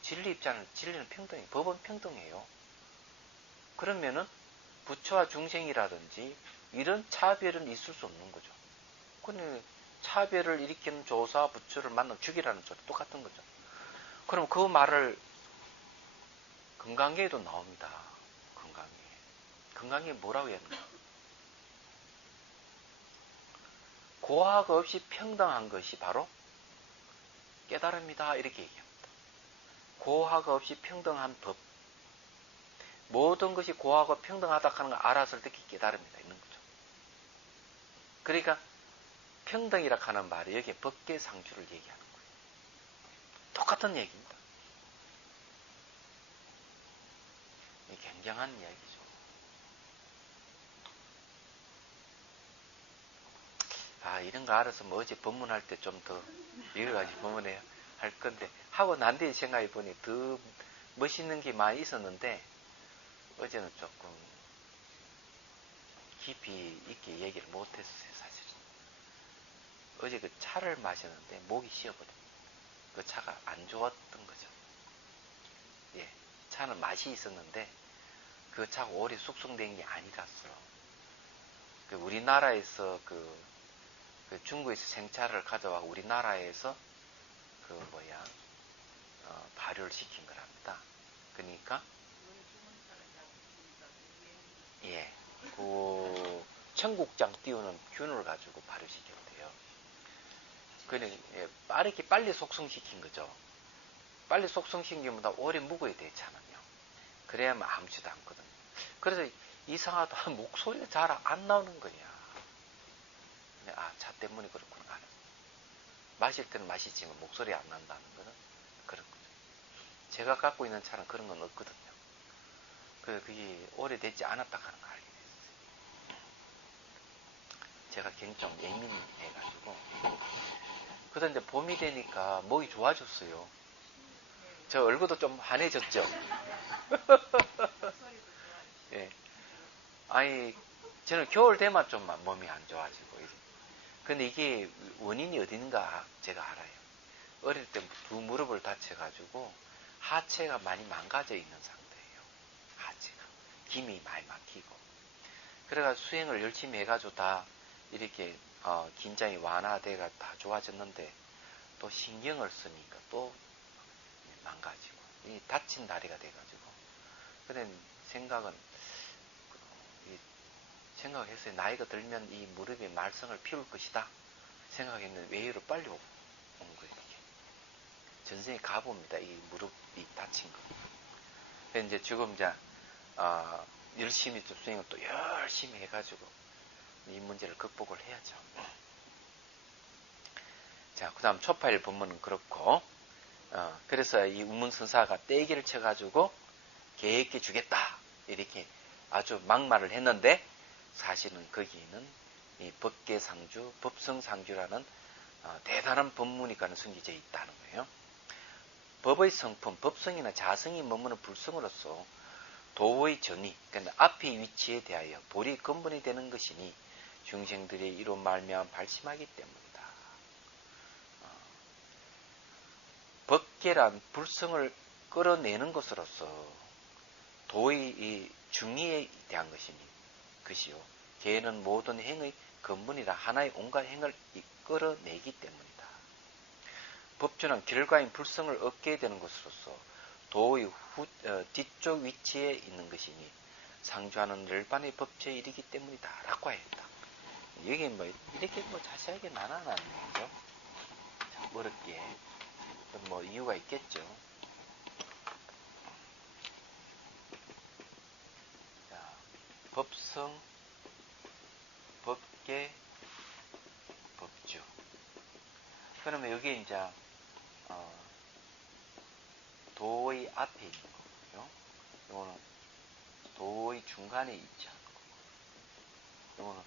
진리 입장은 진리는 평등해요. 법은 평등해요. 그러면은 부처와 중생이라든지 이런 차별은 있을 수 없는 거죠. 근데 차별을 일으키는 조사 부처를 만나 죽이라는 소리 똑같은 거죠. 그럼 그 말을 금강경에도 나옵니다. 금강경에 뭐라고 했나? 고학 없이 평등한 것이 바로 깨달음이다 이렇게 얘기합니다. 고학 없이 평등한 법. 모든 것이 고하고 평등하다 하는 걸 알았을 때 깨달음이다 있는 거죠. 그러니까 평등이라 하는 말이 여기에 법계 상주를 얘기하는 거예요. 똑같은 얘기입니다. 굉장한 이야기죠. 이런 거 알아서 뭐 어제 법문할 때 좀 더 읽어가지고 법문해 할 건데 하고 난 뒤에 생각해 보니 더 멋있는 게 많이 있었는데 어제는 조금 깊이 있게 얘기를 못했어요, 사실은. 어제 그 차를 마셨는데 목이 쉬어버려. 그 차가 안 좋았던 거죠. 예, 차는 맛이 있었는데 그 차가 오래 숙성된 게 아니라서 그 우리나라에서 그 중국에서 생차를 가져와 우리나라에서 그 발효를 시킨 거랍니다. 그러니까 예, 그 청국장 띄우는 균을 가지고 발효시켰대요. 그래 빠르게 빨리 속성시킨 거죠. 빨리 속성시킨 게보다 오래 묵어야 되잖아요. 그래야만 아무지도 않거든요. 그래서 이상하다 목소리가 잘 안 나오는 거냐. 차 때문에 그렇구나. 마실 때는 마시지만 목소리 안 난다는 거는 그런 거죠. 제가 갖고 있는 차는 그런 건 없거든요. 그게 오래되지 않았다 하는 걸 알게 됐어요. 제가 굉장히 좀 예민해가지고. 그러다 이제 봄이 되니까 목이 좋아졌어요. 저 얼굴도 좀 환해졌죠. 예. 아니, 저는 겨울 되면 좀 몸이 안 좋아지고. 근데 이게 원인이 어딘가 제가 알아요. 어릴 때 두 무릎을 다쳐가지고 하체가 많이 망가져 있는 상태예요. 하체가. 김이 많이 막히고. 그래가지고 수행을 열심히 해가지고 다 이렇게 긴장이 완화돼가 다 좋아졌는데 또 신경을 쓰니까 또 망가지고 이 다친 다리가 돼가지고 그래 생각했어요. 나이가 들면 이 무릎이 말썽을 피울 것이다 생각했는데 외유로 빨리 온 거예요. 전생에 가봅니다. 이 무릎이 다친 거. 근데 이제 지금 이제 열심히 또 수행을 또 열심히 해가지고 이 문제를 극복을 해야죠. 자, 그 다음 초파일 본문은 그렇고 그래서 이 운문선사가 떼기를 쳐가지고 계획해 주겠다 이렇게 아주 막말을 했는데 사실은 거기에는 이 법계상주, 법성상주라는 대단한 법문이가는 숨겨져 있다는 거예요. 법의 성품, 법성이나 자성이 머무는 불성으로서 도의 전이, 그러니까 앞의 위치에 대하여 볼이 근본이 되는 것이니 중생들의 이로 말미암아 발심하기 때문이다. 법계란 불성을 끌어내는 것으로서 도의 이 중의에 대한 것이요. 계는 모든 행의 근본이라 하나의 온갖 행을 이끌어내기 때문이다. 법주는 결과인 불성을 얻게 되는 것으로서 도의 뒤쪽 위치에 있는 것이니 상주하는 열반의 법체에 이르기 때문이다. 라고 했다. 여기 이렇게 자세하게 나눠놨네요. 참 어렵게. 이유가 있겠죠. 자, 법성, 법계, 법주. 그러면 여기 이제 도의 앞에 있는 거고요. 이거는 도의 중간에 있지 않고, 이거는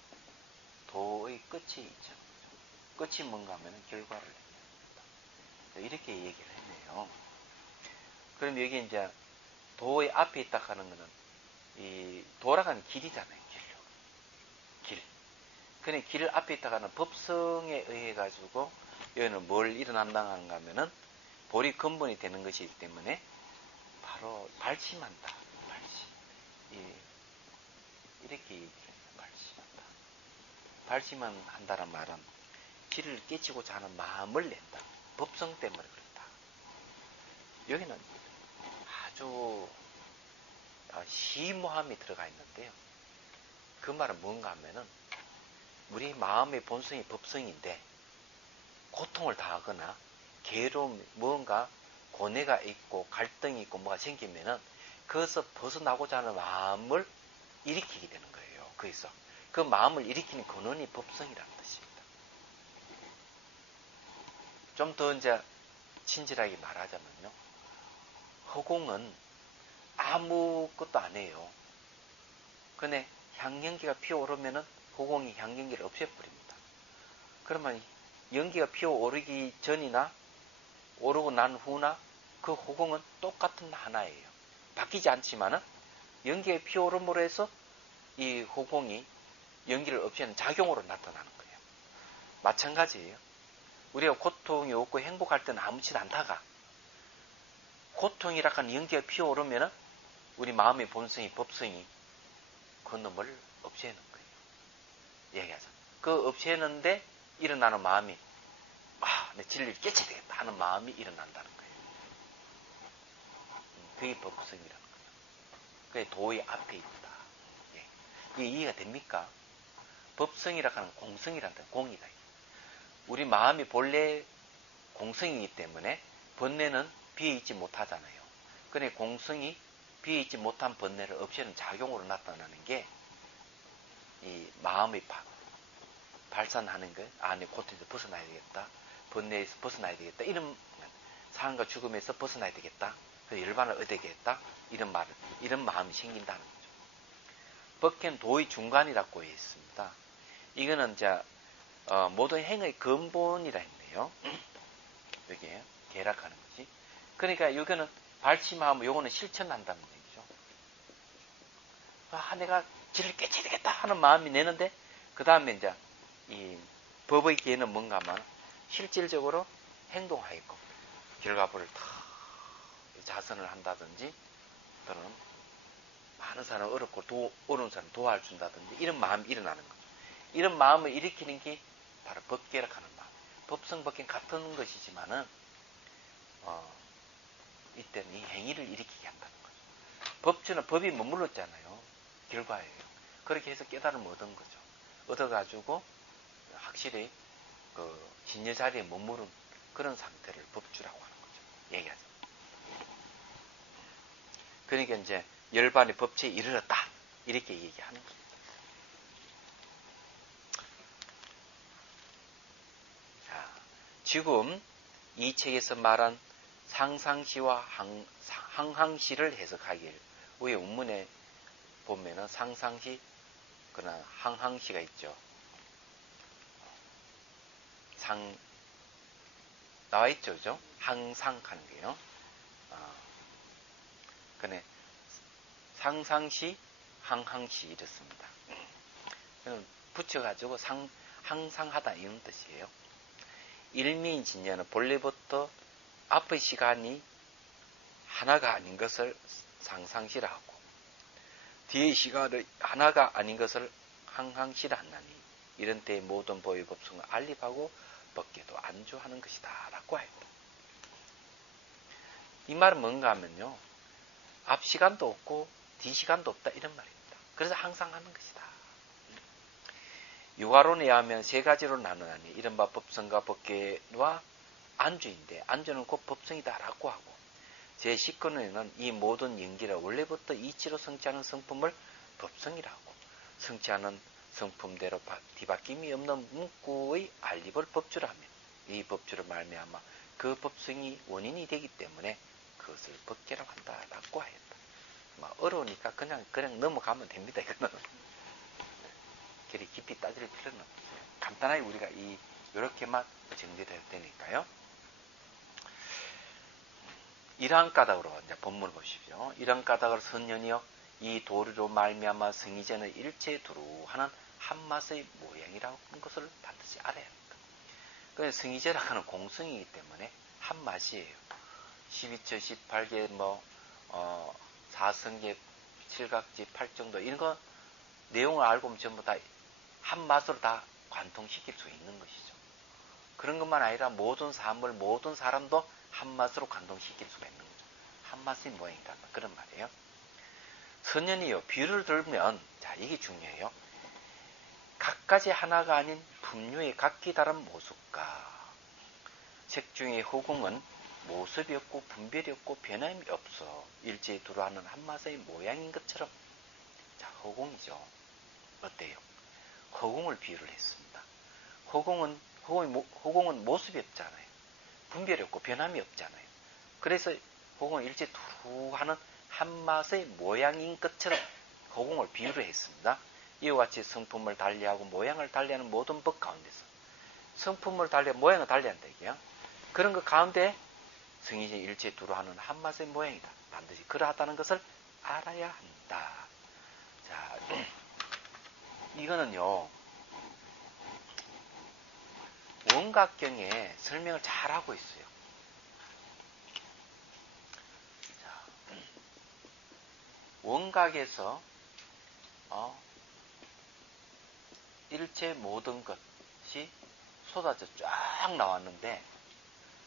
도의 끝에 있지 않고, 끝이 뭔가 하면 결과를 얘기합니다. 이렇게 얘기를 했네요. 그럼 여기 이제 도의 앞에 있다 하는 거는 이 돌아가는 길이잖아요. 길. 그냥 길 앞에 있다가는 법성에 의해 가지고 여기는 뭘 일어난다 하는가 하면은 볼이 근본이 되는 것이기 때문에 바로 발심한다. 발심. 이렇게 얘기를 해요. 발심한다. 발심한다는 말은 길을 깨치고자 하는 마음을 낸다. 법성 때문에 그렇다. 여기는 아주 심오함이 들어가 있는데요. 그 말은 뭔가 하면은 우리 마음의 본성이 법성인데 고통을 당하거나 괴로움, 뭔가 고뇌가 있고 갈등이 있고 뭐가 생기면은 그것을 벗어나고자 하는 마음을 일으키게 되는 거예요. 거기서 그 마음을 일으키는 근원이 법성이라는 뜻입니다. 좀 더 이제 친절하게 말하자면요, 허공은 아무것도 안 해요. 근데 향연기가 피어오르면은 허공이 향연기를 없애버립니다. 그러면 연기가 피어오르기 전이나 오르고 난 후나 그 호공은 똑같은 하나예요. 바뀌지 않지만은 연기가 피어오름으로 해서 이 호공이 연기를 없애는 작용으로 나타나는 거예요. 마찬가지예요. 우리가 고통이 없고 행복할 때는 아무렇지도 않다가 고통이라 하는 연기가 피어오르면은 우리 마음의 본성이 법성이 그 놈을 없애는 거예요. 얘기하자. 그 없애는데 일어나는 마음이 내 진리를 깨쳐야 되겠다 하는 마음이 일어난다는 거예요. 그게 법성이라는 거예요. 그게 도의 앞에 있다. 예. 이게 이해가 됩니까? 법성이라 하는 공성이라는 공이다. 우리 마음이 본래 공성이기 때문에 번뇌는 비어있지 못하잖아요. 그래 공성이 비어있지 못한 번뇌를 없애는 작용으로 나타나는 게 이 마음의 발산하는 것, 내 고통에서 벗어나야 되겠다. 번뇌에서 벗어나야 되겠다. 이런 삶과 죽음에서 벗어나야 되겠다. 열반을 얻어야겠다. 이런 마음이 생긴다는 거죠. 법계는 도의 중간이라고 했습니다. 이거는 이제 모든 행의 근본이라 했네요. 여기에 계락하는 거지. 그러니까 여기는 발심하면 요거는 실천한다는 얘기죠. 내가 질을 깨쳐야 되겠다 하는 마음이 내는데 그 다음에 이제 이 법의 기회는 뭔가 하면 실질적으로 행동하겠고 결과물을 다 자선을 한다든지 또는 많은 사람을 어렵고 어려운 사람 도와준다든지 이런 마음이 일어나는 거죠. 이런 마음을 일으키는 게 바로 법계락하는 마음. 법성 법계는 같은 것이지만은 이때는 이 행위를 일으키게 한다는 거죠. 법주는 법이 머물렀잖아요. 결과예요. 그렇게 해서 깨달음을 얻은 거죠. 얻어가지고 확실히 그 진여 자리에 머무른 그런 상태를 법주라고 하는 거죠. 얘기하죠. 그러니까 이제 열반의 법체에 이르렀다. 이렇게 얘기하는 겁니다. 자, 지금 이 책에서 말한 상상시와 항항시를 해석하길. 위에 원문에 보면은 상상시, 그러나 항항시가 있죠. 나와 있죠, 그죠? 항상 하는 게요. 그네 상상시, 항항시 이렇습니다. 붙여가지고 항상하다 이런 뜻이에요. 일미진녀는 본래부터 앞의 시간이 하나가 아닌 것을 상상시라 하고 뒤의 시간이 하나가 아닌 것을 항항시라 한다니 이런 때의 모든 보의 법성을 알립하고 법계도 안주하는 것이다 라고 했다. 이 말은 뭔가 하면요. 앞 시간도 없고 뒤 시간도 없다 이런 말입니다. 그래서 항상 하는 것이다. 유화론에 의하면 세 가지로 나누나니 이른바 법성과 법계와 안주인데 안주는 곧 법성이다 라고 하고 제19권에는 이 모든 연기를 원래부터 이치로 성취하는 성품을 법성이라 하고 성취하는 성품대로 뒤바뀜이 없는 문구의 알립을 법주라 하며 이 법주를 말미암아 그 법성이 원인이 되기 때문에 그것을 법계라고 한다라고 하였다. 어려우니까 그냥 넘어가면 됩니다. 이거는 그리 깊이 따질 필요는 없어요. 간단하게 우리가 이렇게만 정리될 테니까요. 이러한 까닭으로 이제 본문을 보십시오. 이러한 까닭으로 선연이여 이 도리로 말미암아 성의제는 일체 두루하는 한맛의 모양이라는 것을 반드시 알아야 합니다. 그 성의제라고 하는 공성이기 때문에 한맛이에요. 12처, 18개, 4성계, 7각지, 8정도 이런 거 내용을 알고 보면 전부 다 한맛으로 다 관통시킬 수 있는 것이죠. 그런 것만 아니라 모든 사물, 모든 사람도 한맛으로 관통시킬 수가 있는 거죠. 한맛의 모양이다. 그런 말이에요. 선연이요. 비유를 들면, 자, 이게 중요해요. 각가지 하나가 아닌 분류의 각기 다른 모습과 색중의 허공은 모습이 없고 분별이 없고 변함이 없어 일제히 두루하는 한맛의 모양인 것처럼 자, 허공이죠. 어때요? 허공을 비유를 했습니다. 허공은 모습이 없잖아요. 분별이 없고 변함이 없잖아요. 그래서 허공은 일제히 두루하는 한맛의 모양인 것처럼 허공을 비유를 했습니다. 이와 같이 성품을 달리하고 모양을 달리하는 모든 법 가운데서 성품을 달리, 모양을 달리한다, 이게요. 그런 것 가운데 성의제 일체 두루 하는 한 맛의 모양이다. 반드시 그러하다는 것을 알아야 한다. 자, 이거는요, 원각경에 설명을 잘 하고 있어요. 자, 원각에서 일체 모든 것이 쏟아져 쫙 나왔는데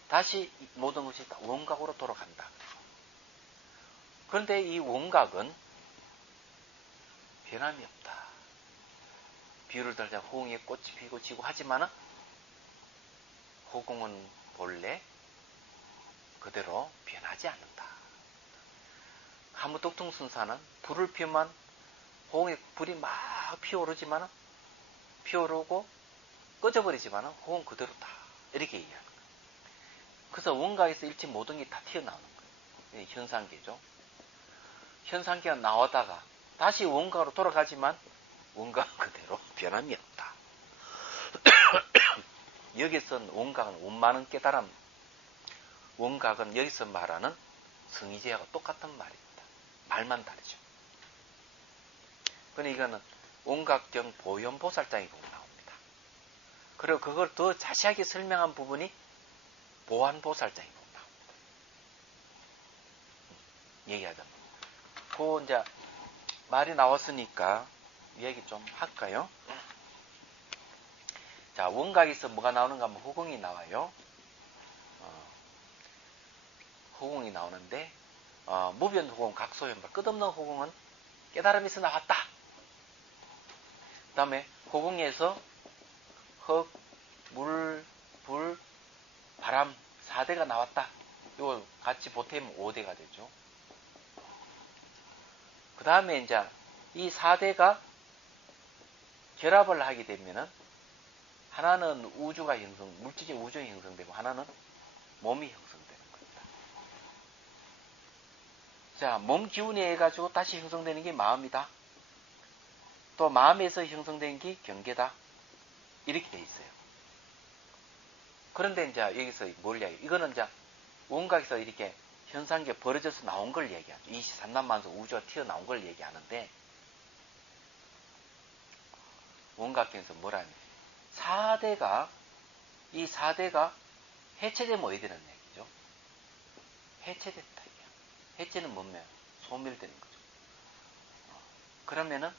다시 모든 것이 원각으로 돌아간다. 그런데 이 원각은 변함이 없다. 비유를 들자 호응에 꽃이 피고 지고 하지만은 호공은 본래 그대로 변하지 않는다. 하무독통순사는 불을 피우면 호응에 불이 막 피어오르지만은 피어오르고 꺼져버리지만은 호응 그대로다. 이렇게 얘기하는 거예요. 그래서 원각에서 일체 모든 게 다 튀어나오는 거예요. 현상계죠. 현상계가 나오다가 다시 원각으로 돌아가지만 원각 그대로 변함이 없다. 여기서는 원각은 원만한 깨달음, 원각은 여기서 말하는 성의제하고 똑같은 말입니다. 말만 다르죠. 그런데 이거는 원각경 보현보살장이 보고 나옵니다. 그리고 그걸 더 자세하게 설명한 부분이 보안보살장이 보고 나옵니다. 얘기하자면. 그 이제 말이 나왔으니까 얘기 좀 할까요? 자, 원각에서 뭐가 나오는가 하면 후궁이 나와요. 후궁이 나오는데 무변후궁, 각소현발, 끝없는 후궁은 깨달음에서 나왔다. 그 다음에 후궁에서 흙, 물, 불, 바람 4대가 나왔다. 이거 같이 보태면 5대가 되죠. 그 다음에 이제 이 4대가 결합을 하게 되면은 하나는 우주가 물질적 우주가 형성되고 하나는 몸이 형성되는 겁니다. 자, 몸 기운에 의해 가지고 다시 형성되는 게 마음이다. 또 마음에서 형성된 게 경계다. 이렇게 돼 있어요. 그런데 이제 여기서 뭘 이야기해요? 이거는 이제 원각에서 이렇게 현상계 벌어져서 나온 걸 얘기하죠. 23남만소 우주가 튀어나온 걸 얘기하는데 원각경에서 뭐라 하냐? 4대가 이 4대가 해체되면 어디 되는 얘기죠? 해체됐다. 해체는 뭐면 소멸되는 거죠. 그러면은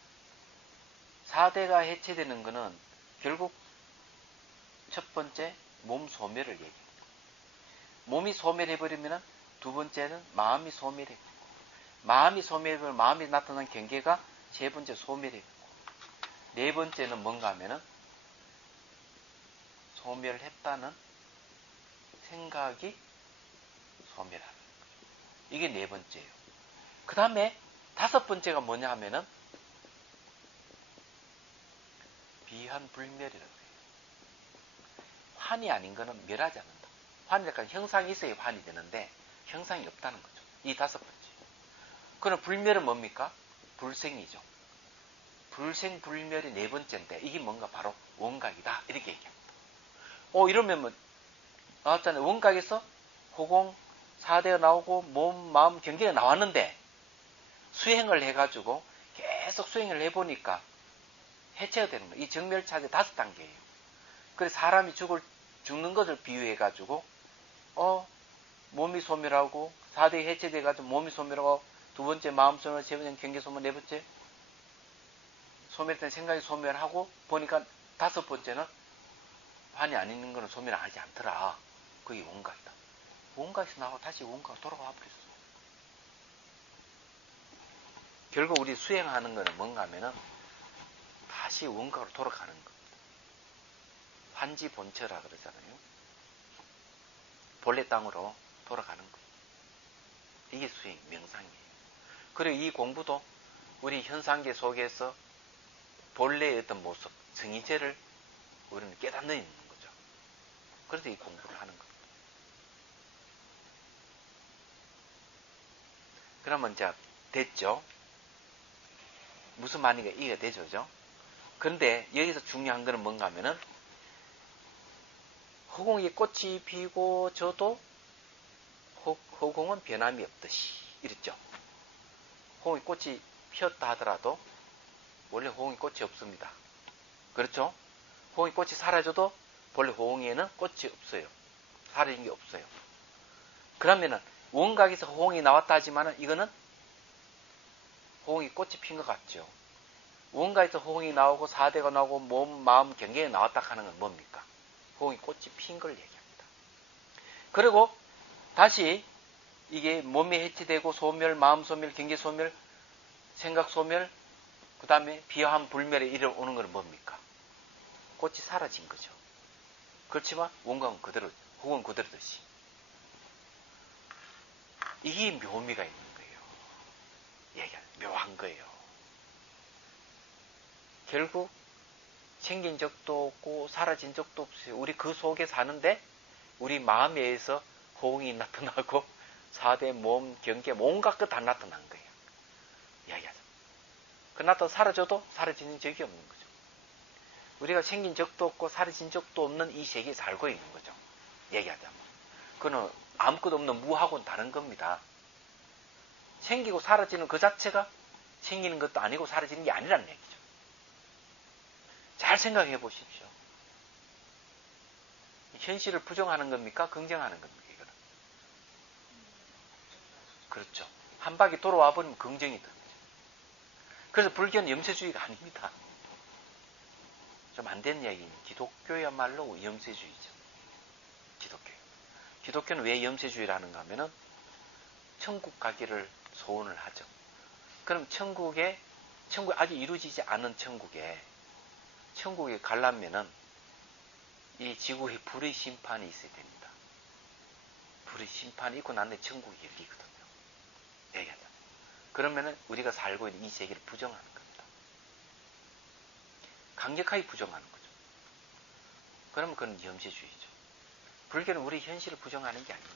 4대가 해체되는 거는 결국 첫 번째 몸 소멸을 얘기해요. 몸이 소멸해버리면은 두 번째는 마음이 소멸해버리고 마음이 소멸해버리면 마음이 나타난 경계가 세 번째 소멸해버리고 네 번째는 뭔가 하면은 소멸했다는 생각이 소멸하는 거예요. 이게 네 번째예요. 그 다음에 다섯 번째가 뭐냐 하면은 비한불멸이라고 해요. 환이 아닌 거는 멸하지 않는다. 환이 약간 형상이 있어야 환이 되는데 형상이 없다는 거죠. 이 다섯 번째. 그럼 불멸은 뭡니까? 불생이죠. 불생불멸이 네 번째인데 이게 뭔가 바로 원각이다. 이렇게 얘기합니다. 이러면 뭐 나왔잖아요. 원각에서 호공 4대가 나오고 몸, 마음, 경계가 나왔는데 수행을 해가지고 계속 수행을 해보니까 해체가 되는 거예요. 이 정멸차제 5단계예요. 그래서 사람이 죽는 것을 비유해가지고 몸이 소멸하고 4대 해체돼가지고 몸이 소멸하고 두 번째 마음 소멸, 세 번째 경계 소멸, 네 번째 소멸된 생각이 소멸하고 보니까 다섯 번째는 환이 안 있는 거는 소멸하지 않더라. 그게 원각이다. 원각에서 나오고 다시 원각으로 돌아와 버렸어. 결국 우리 수행하는 거는 뭔가 하면은 다시 원각으로 돌아가는 거. 환지 본처라 그러잖아요. 본래 땅으로 돌아가는 거. 이게 수행, 명상이에요. 그리고 이 공부도 우리 현상계 속에서 본래의 어떤 모습, 성의제를 우리는 깨닫는 있는 거죠. 그래서 이 공부를 하는 겁니다. 그러면 이제 됐죠? 무슨 말인가 이해가 되죠? 그런데 여기서 중요한 거는 뭔가 하면은 허공에 꽃이 피고 저도 허공은 변함이 없듯이 이랬죠. 허공에 꽃이 피었다 하더라도 원래 허공에 꽃이 없습니다. 그렇죠? 허공에 꽃이 사라져도 원래 허공에는 꽃이 없어요. 사라진 게 없어요. 그러면은 원각에서 허공이 나왔다 하지만은 이거는 허공에 꽃이 핀 것 같죠. 원각에서 허공이 나오고 사대가 나오고 몸, 마음, 경계에 나왔다 하는 건 뭡니까? 허공에 꽃이 핀 걸 얘기합니다. 그리고 다시 이게 몸이 해체되고 소멸, 마음 소멸, 경계 소멸, 생각 소멸, 그 다음에 비화함 불멸에 이르러오는 건 뭡니까? 꽃이 사라진 거죠. 그렇지만 원각은 그대로, 혹은 그대로듯이. 이게 묘미가 있는 거예요. 얘기하는 묘한 거예요. 결국 생긴 적도 없고 사라진 적도 없어요. 우리 그 속에 사는데 우리 마음에 의해서 호응이 나타나고 사대, 몸, 경계, 온갖 것 다 나타난 거예요. 이야기하자. 그 나타나 사라져도 사라지는 적이 없는 거죠. 우리가 생긴 적도 없고 사라진 적도 없는 이 세계에 살고 있는 거죠. 얘기하자면. 그거는 아무것도 없는 무하고는 다른 겁니다. 생기고 사라지는 그 자체가 생기는 것도 아니고 사라지는 게 아니라는 얘기죠. 잘 생각해 보십시오. 현실을 부정하는 겁니까? 긍정하는 겁니까? 이거는. 그렇죠. 한 바퀴 돌아와 버리면 긍정이 되는 거죠. 그래서 불교는 염세주의가 아닙니다. 좀 안 된 이야기는 기독교야말로 염세주의죠. 기독교. 기독교는 왜 염세주의라는가 하면은 천국 가기를 소원을 하죠. 그럼 천국에 아직 이루어지지 않은 천국에 가려면은 이 지구에 불의 심판이 있어야 됩니다. 불의 심판이 있고 난 뒤에 천국이 열리거든요. 얘기하자. 그러면은 우리가 살고 있는 이 세계를 부정하는 겁니다. 강력하게 부정하는 거죠. 그러면 그건 염세주의죠. 불교는 우리 현실을 부정하는 게 아니에요.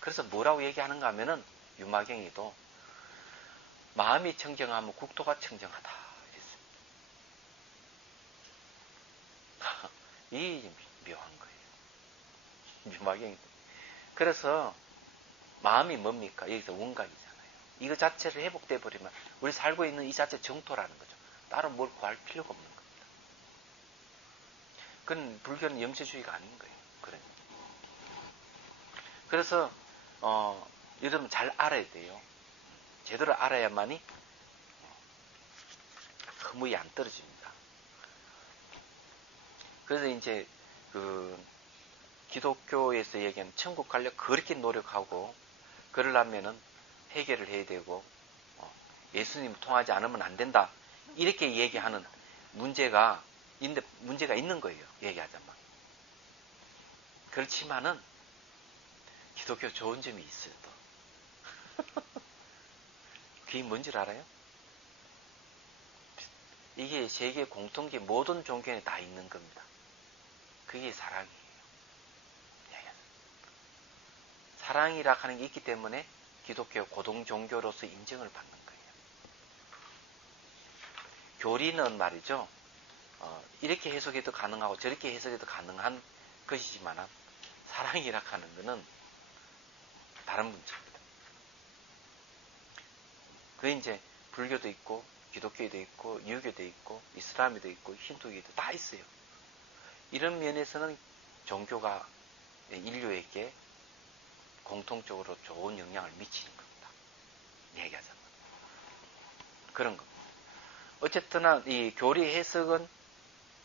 그래서 뭐라고 얘기하는가 하면은 유마경이도 마음이 청정하면 국토가 청정하다. 이랬습니다. 이 묘한 거예요. 유마경이. 그래서 마음이 뭡니까? 여기서 원각이잖아요. 이거 자체를 회복돼 버리면 우리 살고 있는 이 자체 정토라는 거죠. 따로 뭘 구할 필요가 없는 겁니다. 그건 불교는 염세주의가 아닌 거예요. 그래. 그래서 여러분 잘 알아야 돼요. 제대로 알아야만이 허무히 안 떨어집니다. 그래서 이제 기독교에서 얘기하는 천국 가려고 그렇게 노력하고 그러려면은 해결을 해야 되고 예수님 통하지 않으면 안 된다. 이렇게 얘기하는 문제가 있는 거예요. 얘기하자면. 그렇지만은 기독교 좋은 점이 있어요. 또. 그게 뭔지 알아요? 이게 세계 공통기 모든 종교에 다 있는 겁니다. 그게 사랑이에요. 사랑이라 하는 게 있기 때문에 기독교 고동 종교로서 인정을 받는 거예요. 교리는 말이죠. 이렇게 해석해도 가능하고 저렇게 해석해도 가능한 것이지만 사랑이라 하는 것은 다른 문제입니다. 그게 이제 불교도 있고 기독교도 있고 유교도 있고 이슬람도 있고 힌두교도 다 있어요. 이런 면에서는 종교가 인류에게 공통적으로 좋은 영향을 미치는 겁니다. 얘기하자면. 그런 겁니다. 어쨌든 이 교리 해석은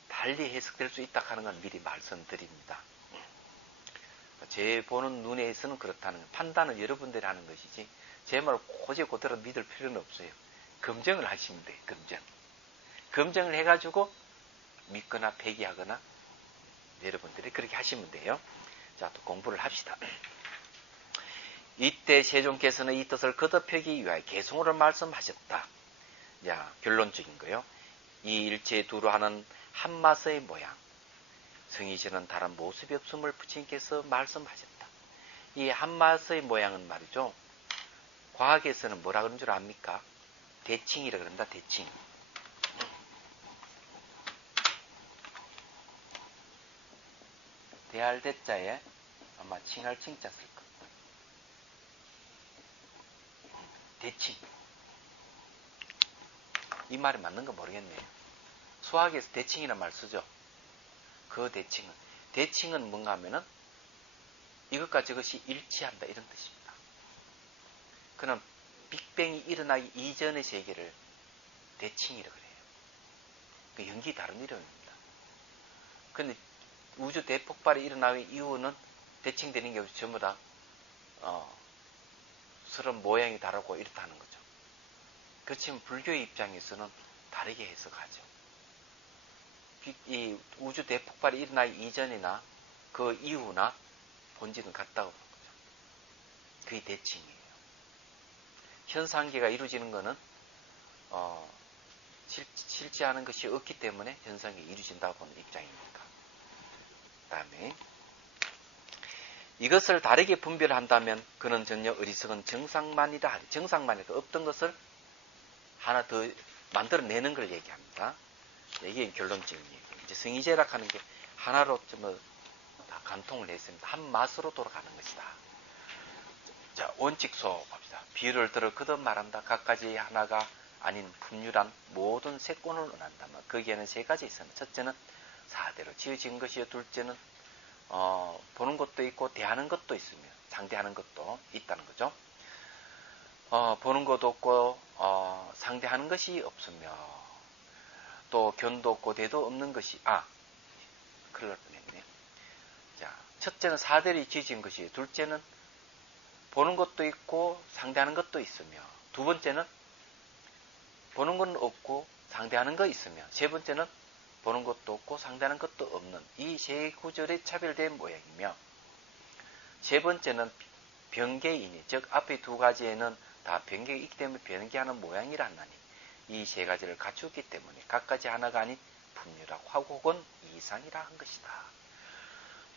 달리 해석될 수 있다 하는 건 미리 말씀드립니다. 제 보는 눈에서는 그렇다는 판단은 여러분들이 하는 것이지 제 말을 고지 그대로 믿을 필요는 없어요. 검증을 하시면 돼요. 검증을 해가지고 믿거나 폐기하거나 여러분들이 그렇게 하시면 돼요. 자, 또 공부를 합시다. 이때 세종께서는 이 뜻을 거듭하기 위하여 개성어를 말씀하셨다. 자, 결론적인 거요. 이 일체 두루 하는 한마서의 모양, 성의시는 다른 모습이 없음을 부처님께서 말씀하셨다. 이 한마서의 모양은 말이죠. 과학에서는 뭐라 그런 줄 압니까? 대칭이라 그런다. 대칭. 대할 대자에 아마 칭할 칭자 쓸 겁니다. 대칭. 이 말이 맞는 거 모르겠네요. 수학에서 대칭이라는 말 쓰죠. 그 대칭은 뭔가 하면은 이것과 저것이 일치한다 이런 뜻입니다. 그럼 빅뱅이 일어나기 이전의 세계를 대칭이라고 그래요. 그 연기 다른 이름입니다. 근데 우주 대폭발이 일어나기 이후는 대칭되는 게 없이 전부 다 서로 모양이 다르고 이렇다는 거죠. 그렇지만 불교의 입장에서는 다르게 해석하죠. 이 우주 대폭발이 일어나기 이전이나 그 이후나 본질은 같다고 보는 거죠. 그게 대칭이에요. 현상계가 이루어지는 것은 실제하는 것이 없기 때문에 현상이 이루어진다고 보는 입장입니다. 그 다음에 이것을 다르게 분별한다면 그는 전혀 어리석은 정상만이다. 정상만이다. 없던 것을 하나 더 만들어내는 걸 얘기합니다. 이게 결론적인 얘기예요. 이제 성의제락 하는 게 하나로 다 관통을 했습니다. 한 맛으로 돌아가는 것이다. 자, 원칙소 봅시다. 비유를 들어 그듯 말한다. 각가지 하나가 아닌 분유란 모든 세권을 원한다면 거기에는 세 가지 있습니다. 첫째는 사대로 지어진 것이요. 둘째는 보는 것도 있고 대하는 것도 있으며 상대하는 것도 있다는 거죠. 보는 것도 없고 상대하는 것이 없으며 또 견도 없고 대도 없는 것이 큰일 날 뻔했네. 자, 첫째는 사대로 지어진 것이, 둘째는 보는 것도 있고 상대하는 것도 있으며, 두 번째는 보는 건 없고 상대하는 거 있으며, 세 번째는 보는 것도 없고 상대하는 것도 없는 이 세 구절의 차별된 모양이며, 세 번째는 변개이니, 즉 앞에 두 가지에는 다 변개가 있기 때문에 변개하는 모양이라 하나니 이 세 가지를 갖추었기 때문에 각가지 하나가 아닌 분유라고 하고 혹은 이상이라 한 것이다.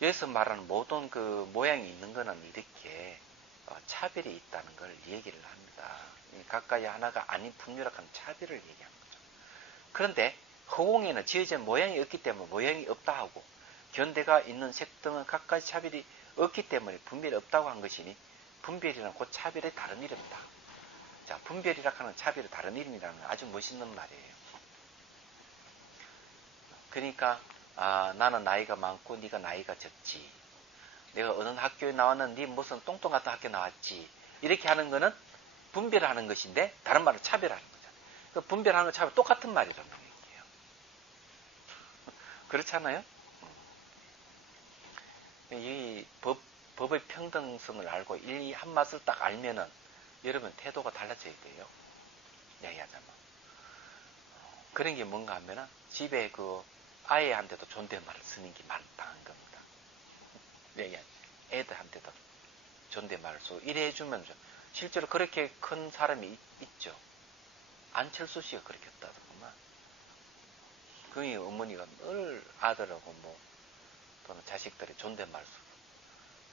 여기서 말하는 모든 그 모양이 있는 것은 이렇게 차별이 있다는 걸 얘기를 합니다. 각가지 하나가 아닌 분유라고 하는 차별을 얘기하는 거죠. 그런데 허공에는 지어진 모양이 없기 때문에 모양이 없다 하고, 견대가 있는 색 등은 각가지 차별이 없기 때문에 분별이 없다고 한 것이니 분별이란 그 차별의 다른 이름이다. 자, 분별이라 하는 차별의 다른 이름이라는 건 아주 멋있는 말이에요. 그러니까 나는 나이가 많고 네가 나이가 적지. 내가 어느 학교에 나왔는데 네 무슨 똥똥 같은 학교 나왔지. 이렇게 하는 거는 분별하는 것인데 다른 말로 차별하는 거잖아요. 그 분별하는 거 차별 똑같은 말이라는 얘기예요. 그렇잖아요? 이 법의 평등성을 알고 이 한 맛을 딱 알면은 여러분 태도가 달라져야 돼요. 이야기하자면. 그런 게 뭔가 하면은 집에 그 아이한테도 존댓말을 쓰는 게 당한 겁니다. 애들한테도 존댓말을 쓰고 이래 해주면 실제로 그렇게 큰 사람이 있죠. 안철수 씨가 그렇게 했다더구만. 그 어머니가 늘 아들하고 또는 자식들이 존댓말 쓰고.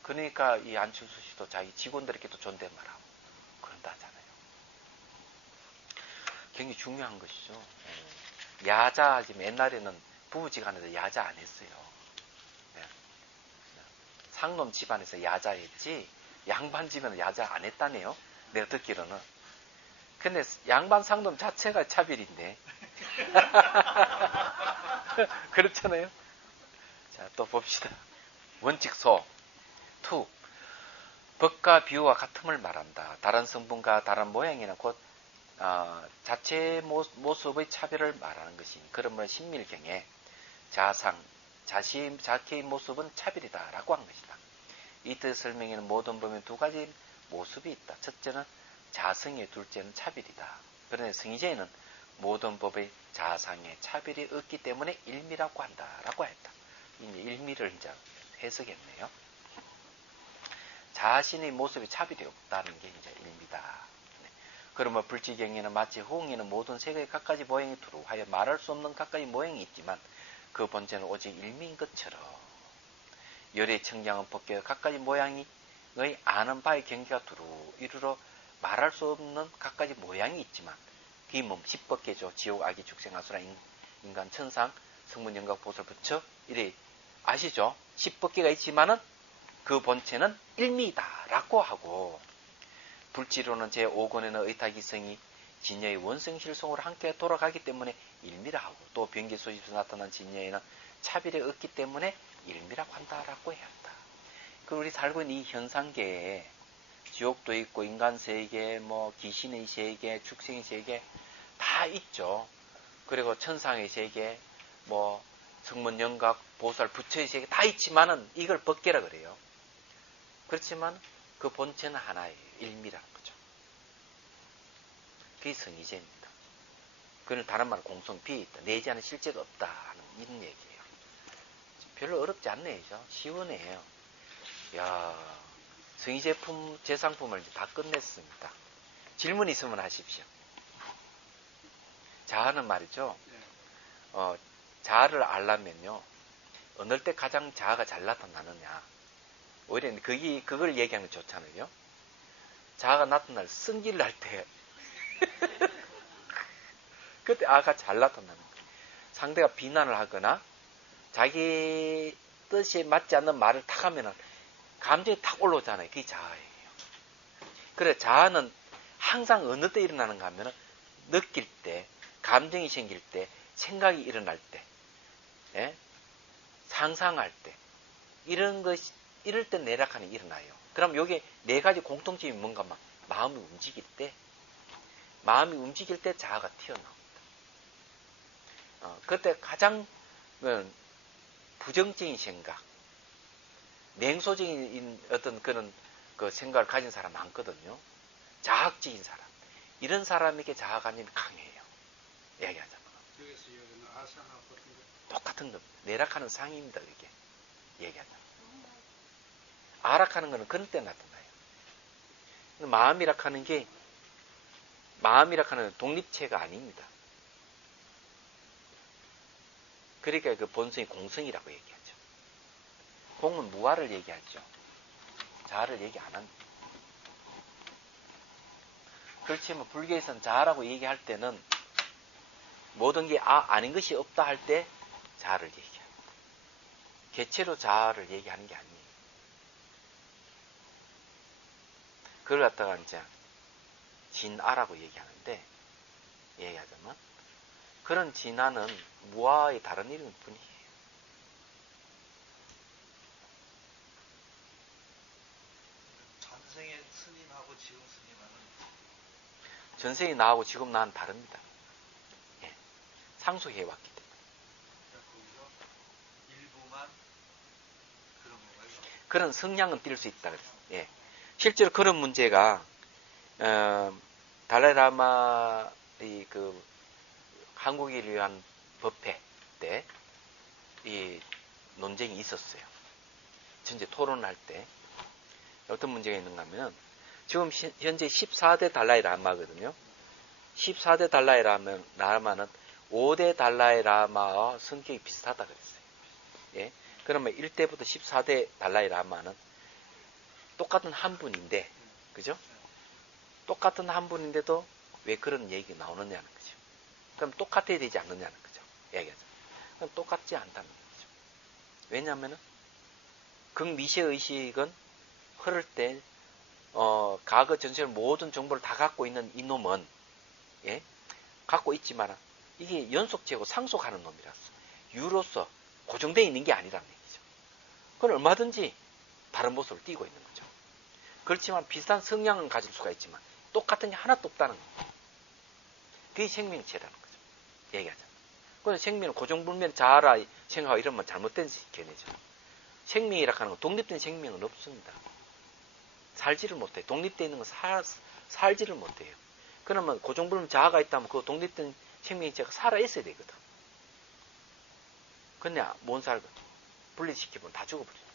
그러니까 이 안철수 씨도 자기 직원들에게도 존댓말하고 그런다잖아요. 굉장히 중요한 것이죠. 야자하지만 옛날에는 부부지간에도 야자 안 했어요. 네. 상놈 집안에서 야자했지 양반 집에는 야자 안 했다네요. 내가 듣기로는. 근데 양반 상놈 자체가 차별인데. 그렇잖아요. 자, 또 봅시다. 원칙소 2. 법과 비유와 같음을 말한다. 다른 성분과 다른 모양이나 곧 자체 모습의 차별을 말하는 것이니 그러므로 신밀경에 자기의 모습은 차별이다 라고 한 것이다. 이 뜻 설명에는 모든 법에 두 가지 모습이 있다. 첫째는 자성의, 둘째는 차별이다. 그런데 성의제에는 모든 법의 자상의 차별이 없기 때문에 일미라고 한다라고 했다. 이제 일미를 이제 해석했네요. 자신의 모습에 차별이 없다는 게 이제 일미다. 그러면 불지경에는 마치 호응에는 모든 세계의 각가지 모양이 두루하여 말할 수 없는 각가지 모양이 있지만 그 본체는 오직 일미인 것처럼 열의 청량한 법계의 각가지 모양의 아는 바의 경계가 두루 이루러 말할 수 없는 각가지 모양이 있지만 그게 십법계죠. 지옥, 악의, 축생, 아수라, 인간, 천상, 성문, 영각, 보살, 부처 이래 아시죠? 10법계가 있지만은 그 본체는 일미다라고 하고, 불지로는 제5권에는 의탁이성이 진여의 원성실성으로 함께 돌아가기 때문에 일미라 하고, 또 변기소집에서 나타난 진여에는 차별이 없기 때문에 일미라고 한다라고 해왔다. 그리고 우리 살고 있는 이 현상계에 지옥도 있고 인간 세계, 뭐 귀신의 세계, 축생의 세계 다 있죠. 그리고 천상의 세계, 뭐 성문 영각, 보살, 부처의 세계 다 있지만은 이걸 법계라 그래요. 그렇지만 그 본체는 하나예요. 일미라는 거죠. 그게 성의제입니다. 그는 다른 말로 공성 비에 있다. 내지 않은 실제가 없다 하는 이런 얘기예요. 별로 어렵지 않네요. 시원해요. 야, 성의제품, 제상품을 다 끝냈습니다. 질문 있으면 하십시오. 자아는 말이죠. 자아를 알려면요, 어느 때 가장 자아가 잘 나타나느냐. 오히려 그걸 얘기하는 게 좋잖아요. 자아가 나타날 승기를 할 때, 그때 아가 잘 나타나는 거예요. 상대가 비난을 하거나 자기 뜻에 맞지 않는 말을 탁 하면은 감정이 탁 올라오잖아요. 그게 자아예요. 그래, 자아는 항상 어느 때 일어나는가 하면은 느낄 때, 감정이 생길 때, 생각이 일어날 때, 예? 상상할 때, 이럴 때 내락하는 일어나요. 그럼 여기 네 가지 공통점이 뭔가 막 마음이 움직일 때 자아가 튀어나옵니다. 그때 가장 부정적인 생각, 냉소적인 어떤 그런 그 생각을 가진 사람 많거든요. 자학적인 사람. 이런 사람에게 자아가 강해요. 얘기하자면. 똑같은 겁니다. 내락하는 상입니다. 이게. 얘기하자면. 아락하는 거는 그런 때 나타나요. 마음이락하는 게, 마음이락하는 독립체가 아닙니다. 그러니까 그 본성이 공성이라고 얘기하죠. 공은 무아를 얘기하죠. 자아를 얘기 안 합니다. 그렇지만 불교에서는 자아라고 얘기할 때는 모든 게 아닌 것이 없다 할 때 자아를 얘기합니다. 개체로 자아를 얘기하는 게 아니에요. 그걸 갖다가 이제 진아라고 얘기하는데, 얘기하자면 그런 진아는 무아의 다른 이름일 뿐이에요. 전생의 스님하고 지금 스님하고는 전생이 나하고 지금 나는 다릅니다. 예. 상속해왔기 때문에. 거기서 일부만 그런 건가요? 그런 성향은 띌 수 있다 그랬어요. 예. 실제로 그런 문제가 달라이라마의 그 한국인을 위한 법회 때 이 논쟁이 있었어요. 전체 토론할 때 어떤 문제가 있는가 하면, 지금 현재 14대 달라이라마거든요. 14대 달라이라마는 5대 달라이라마와 성격이 비슷하다 그랬어요. 예. 그러면 1대부터 14대 달라이라마는 똑같은 한 분인데, 그죠? 똑같은 한 분인데도 왜 그런 얘기 나오느냐는 거죠. 그럼 똑같아야 되지 않느냐는 거죠. 얘기하죠. 그럼 똑같지 않다는 거죠. 왜냐하면 극미시의식은 흐를 때 과거 전생의 모든 정보를 다 갖고 있는 이놈은, 예? 갖고 있지만 이게 연속되고 상속하는 놈이라서 유로서 고정되어 있는 게 아니라는 얘기죠. 그건 얼마든지 다른 모습을 띠고 있는 거죠. 그렇지만 비슷한 성향은 가질 수가 있지만 똑같은 게 하나도 없다는 거예요. 그게 생명체라는 거죠. 얘기하자. 그래서 생명은 고정불면 자아라 생각하고 이러면 잘못된 견해죠. 생명이라 하는 건 독립된 생명은 없습니다. 살지를 못해요. 독립되어 있는 건 살지를 못해요. 그러면 고정불면 자아가 있다면 그 독립된 생명체가 살아있어야 되거든. 근데 못 살거든. 분리시키면 다 죽어버려요.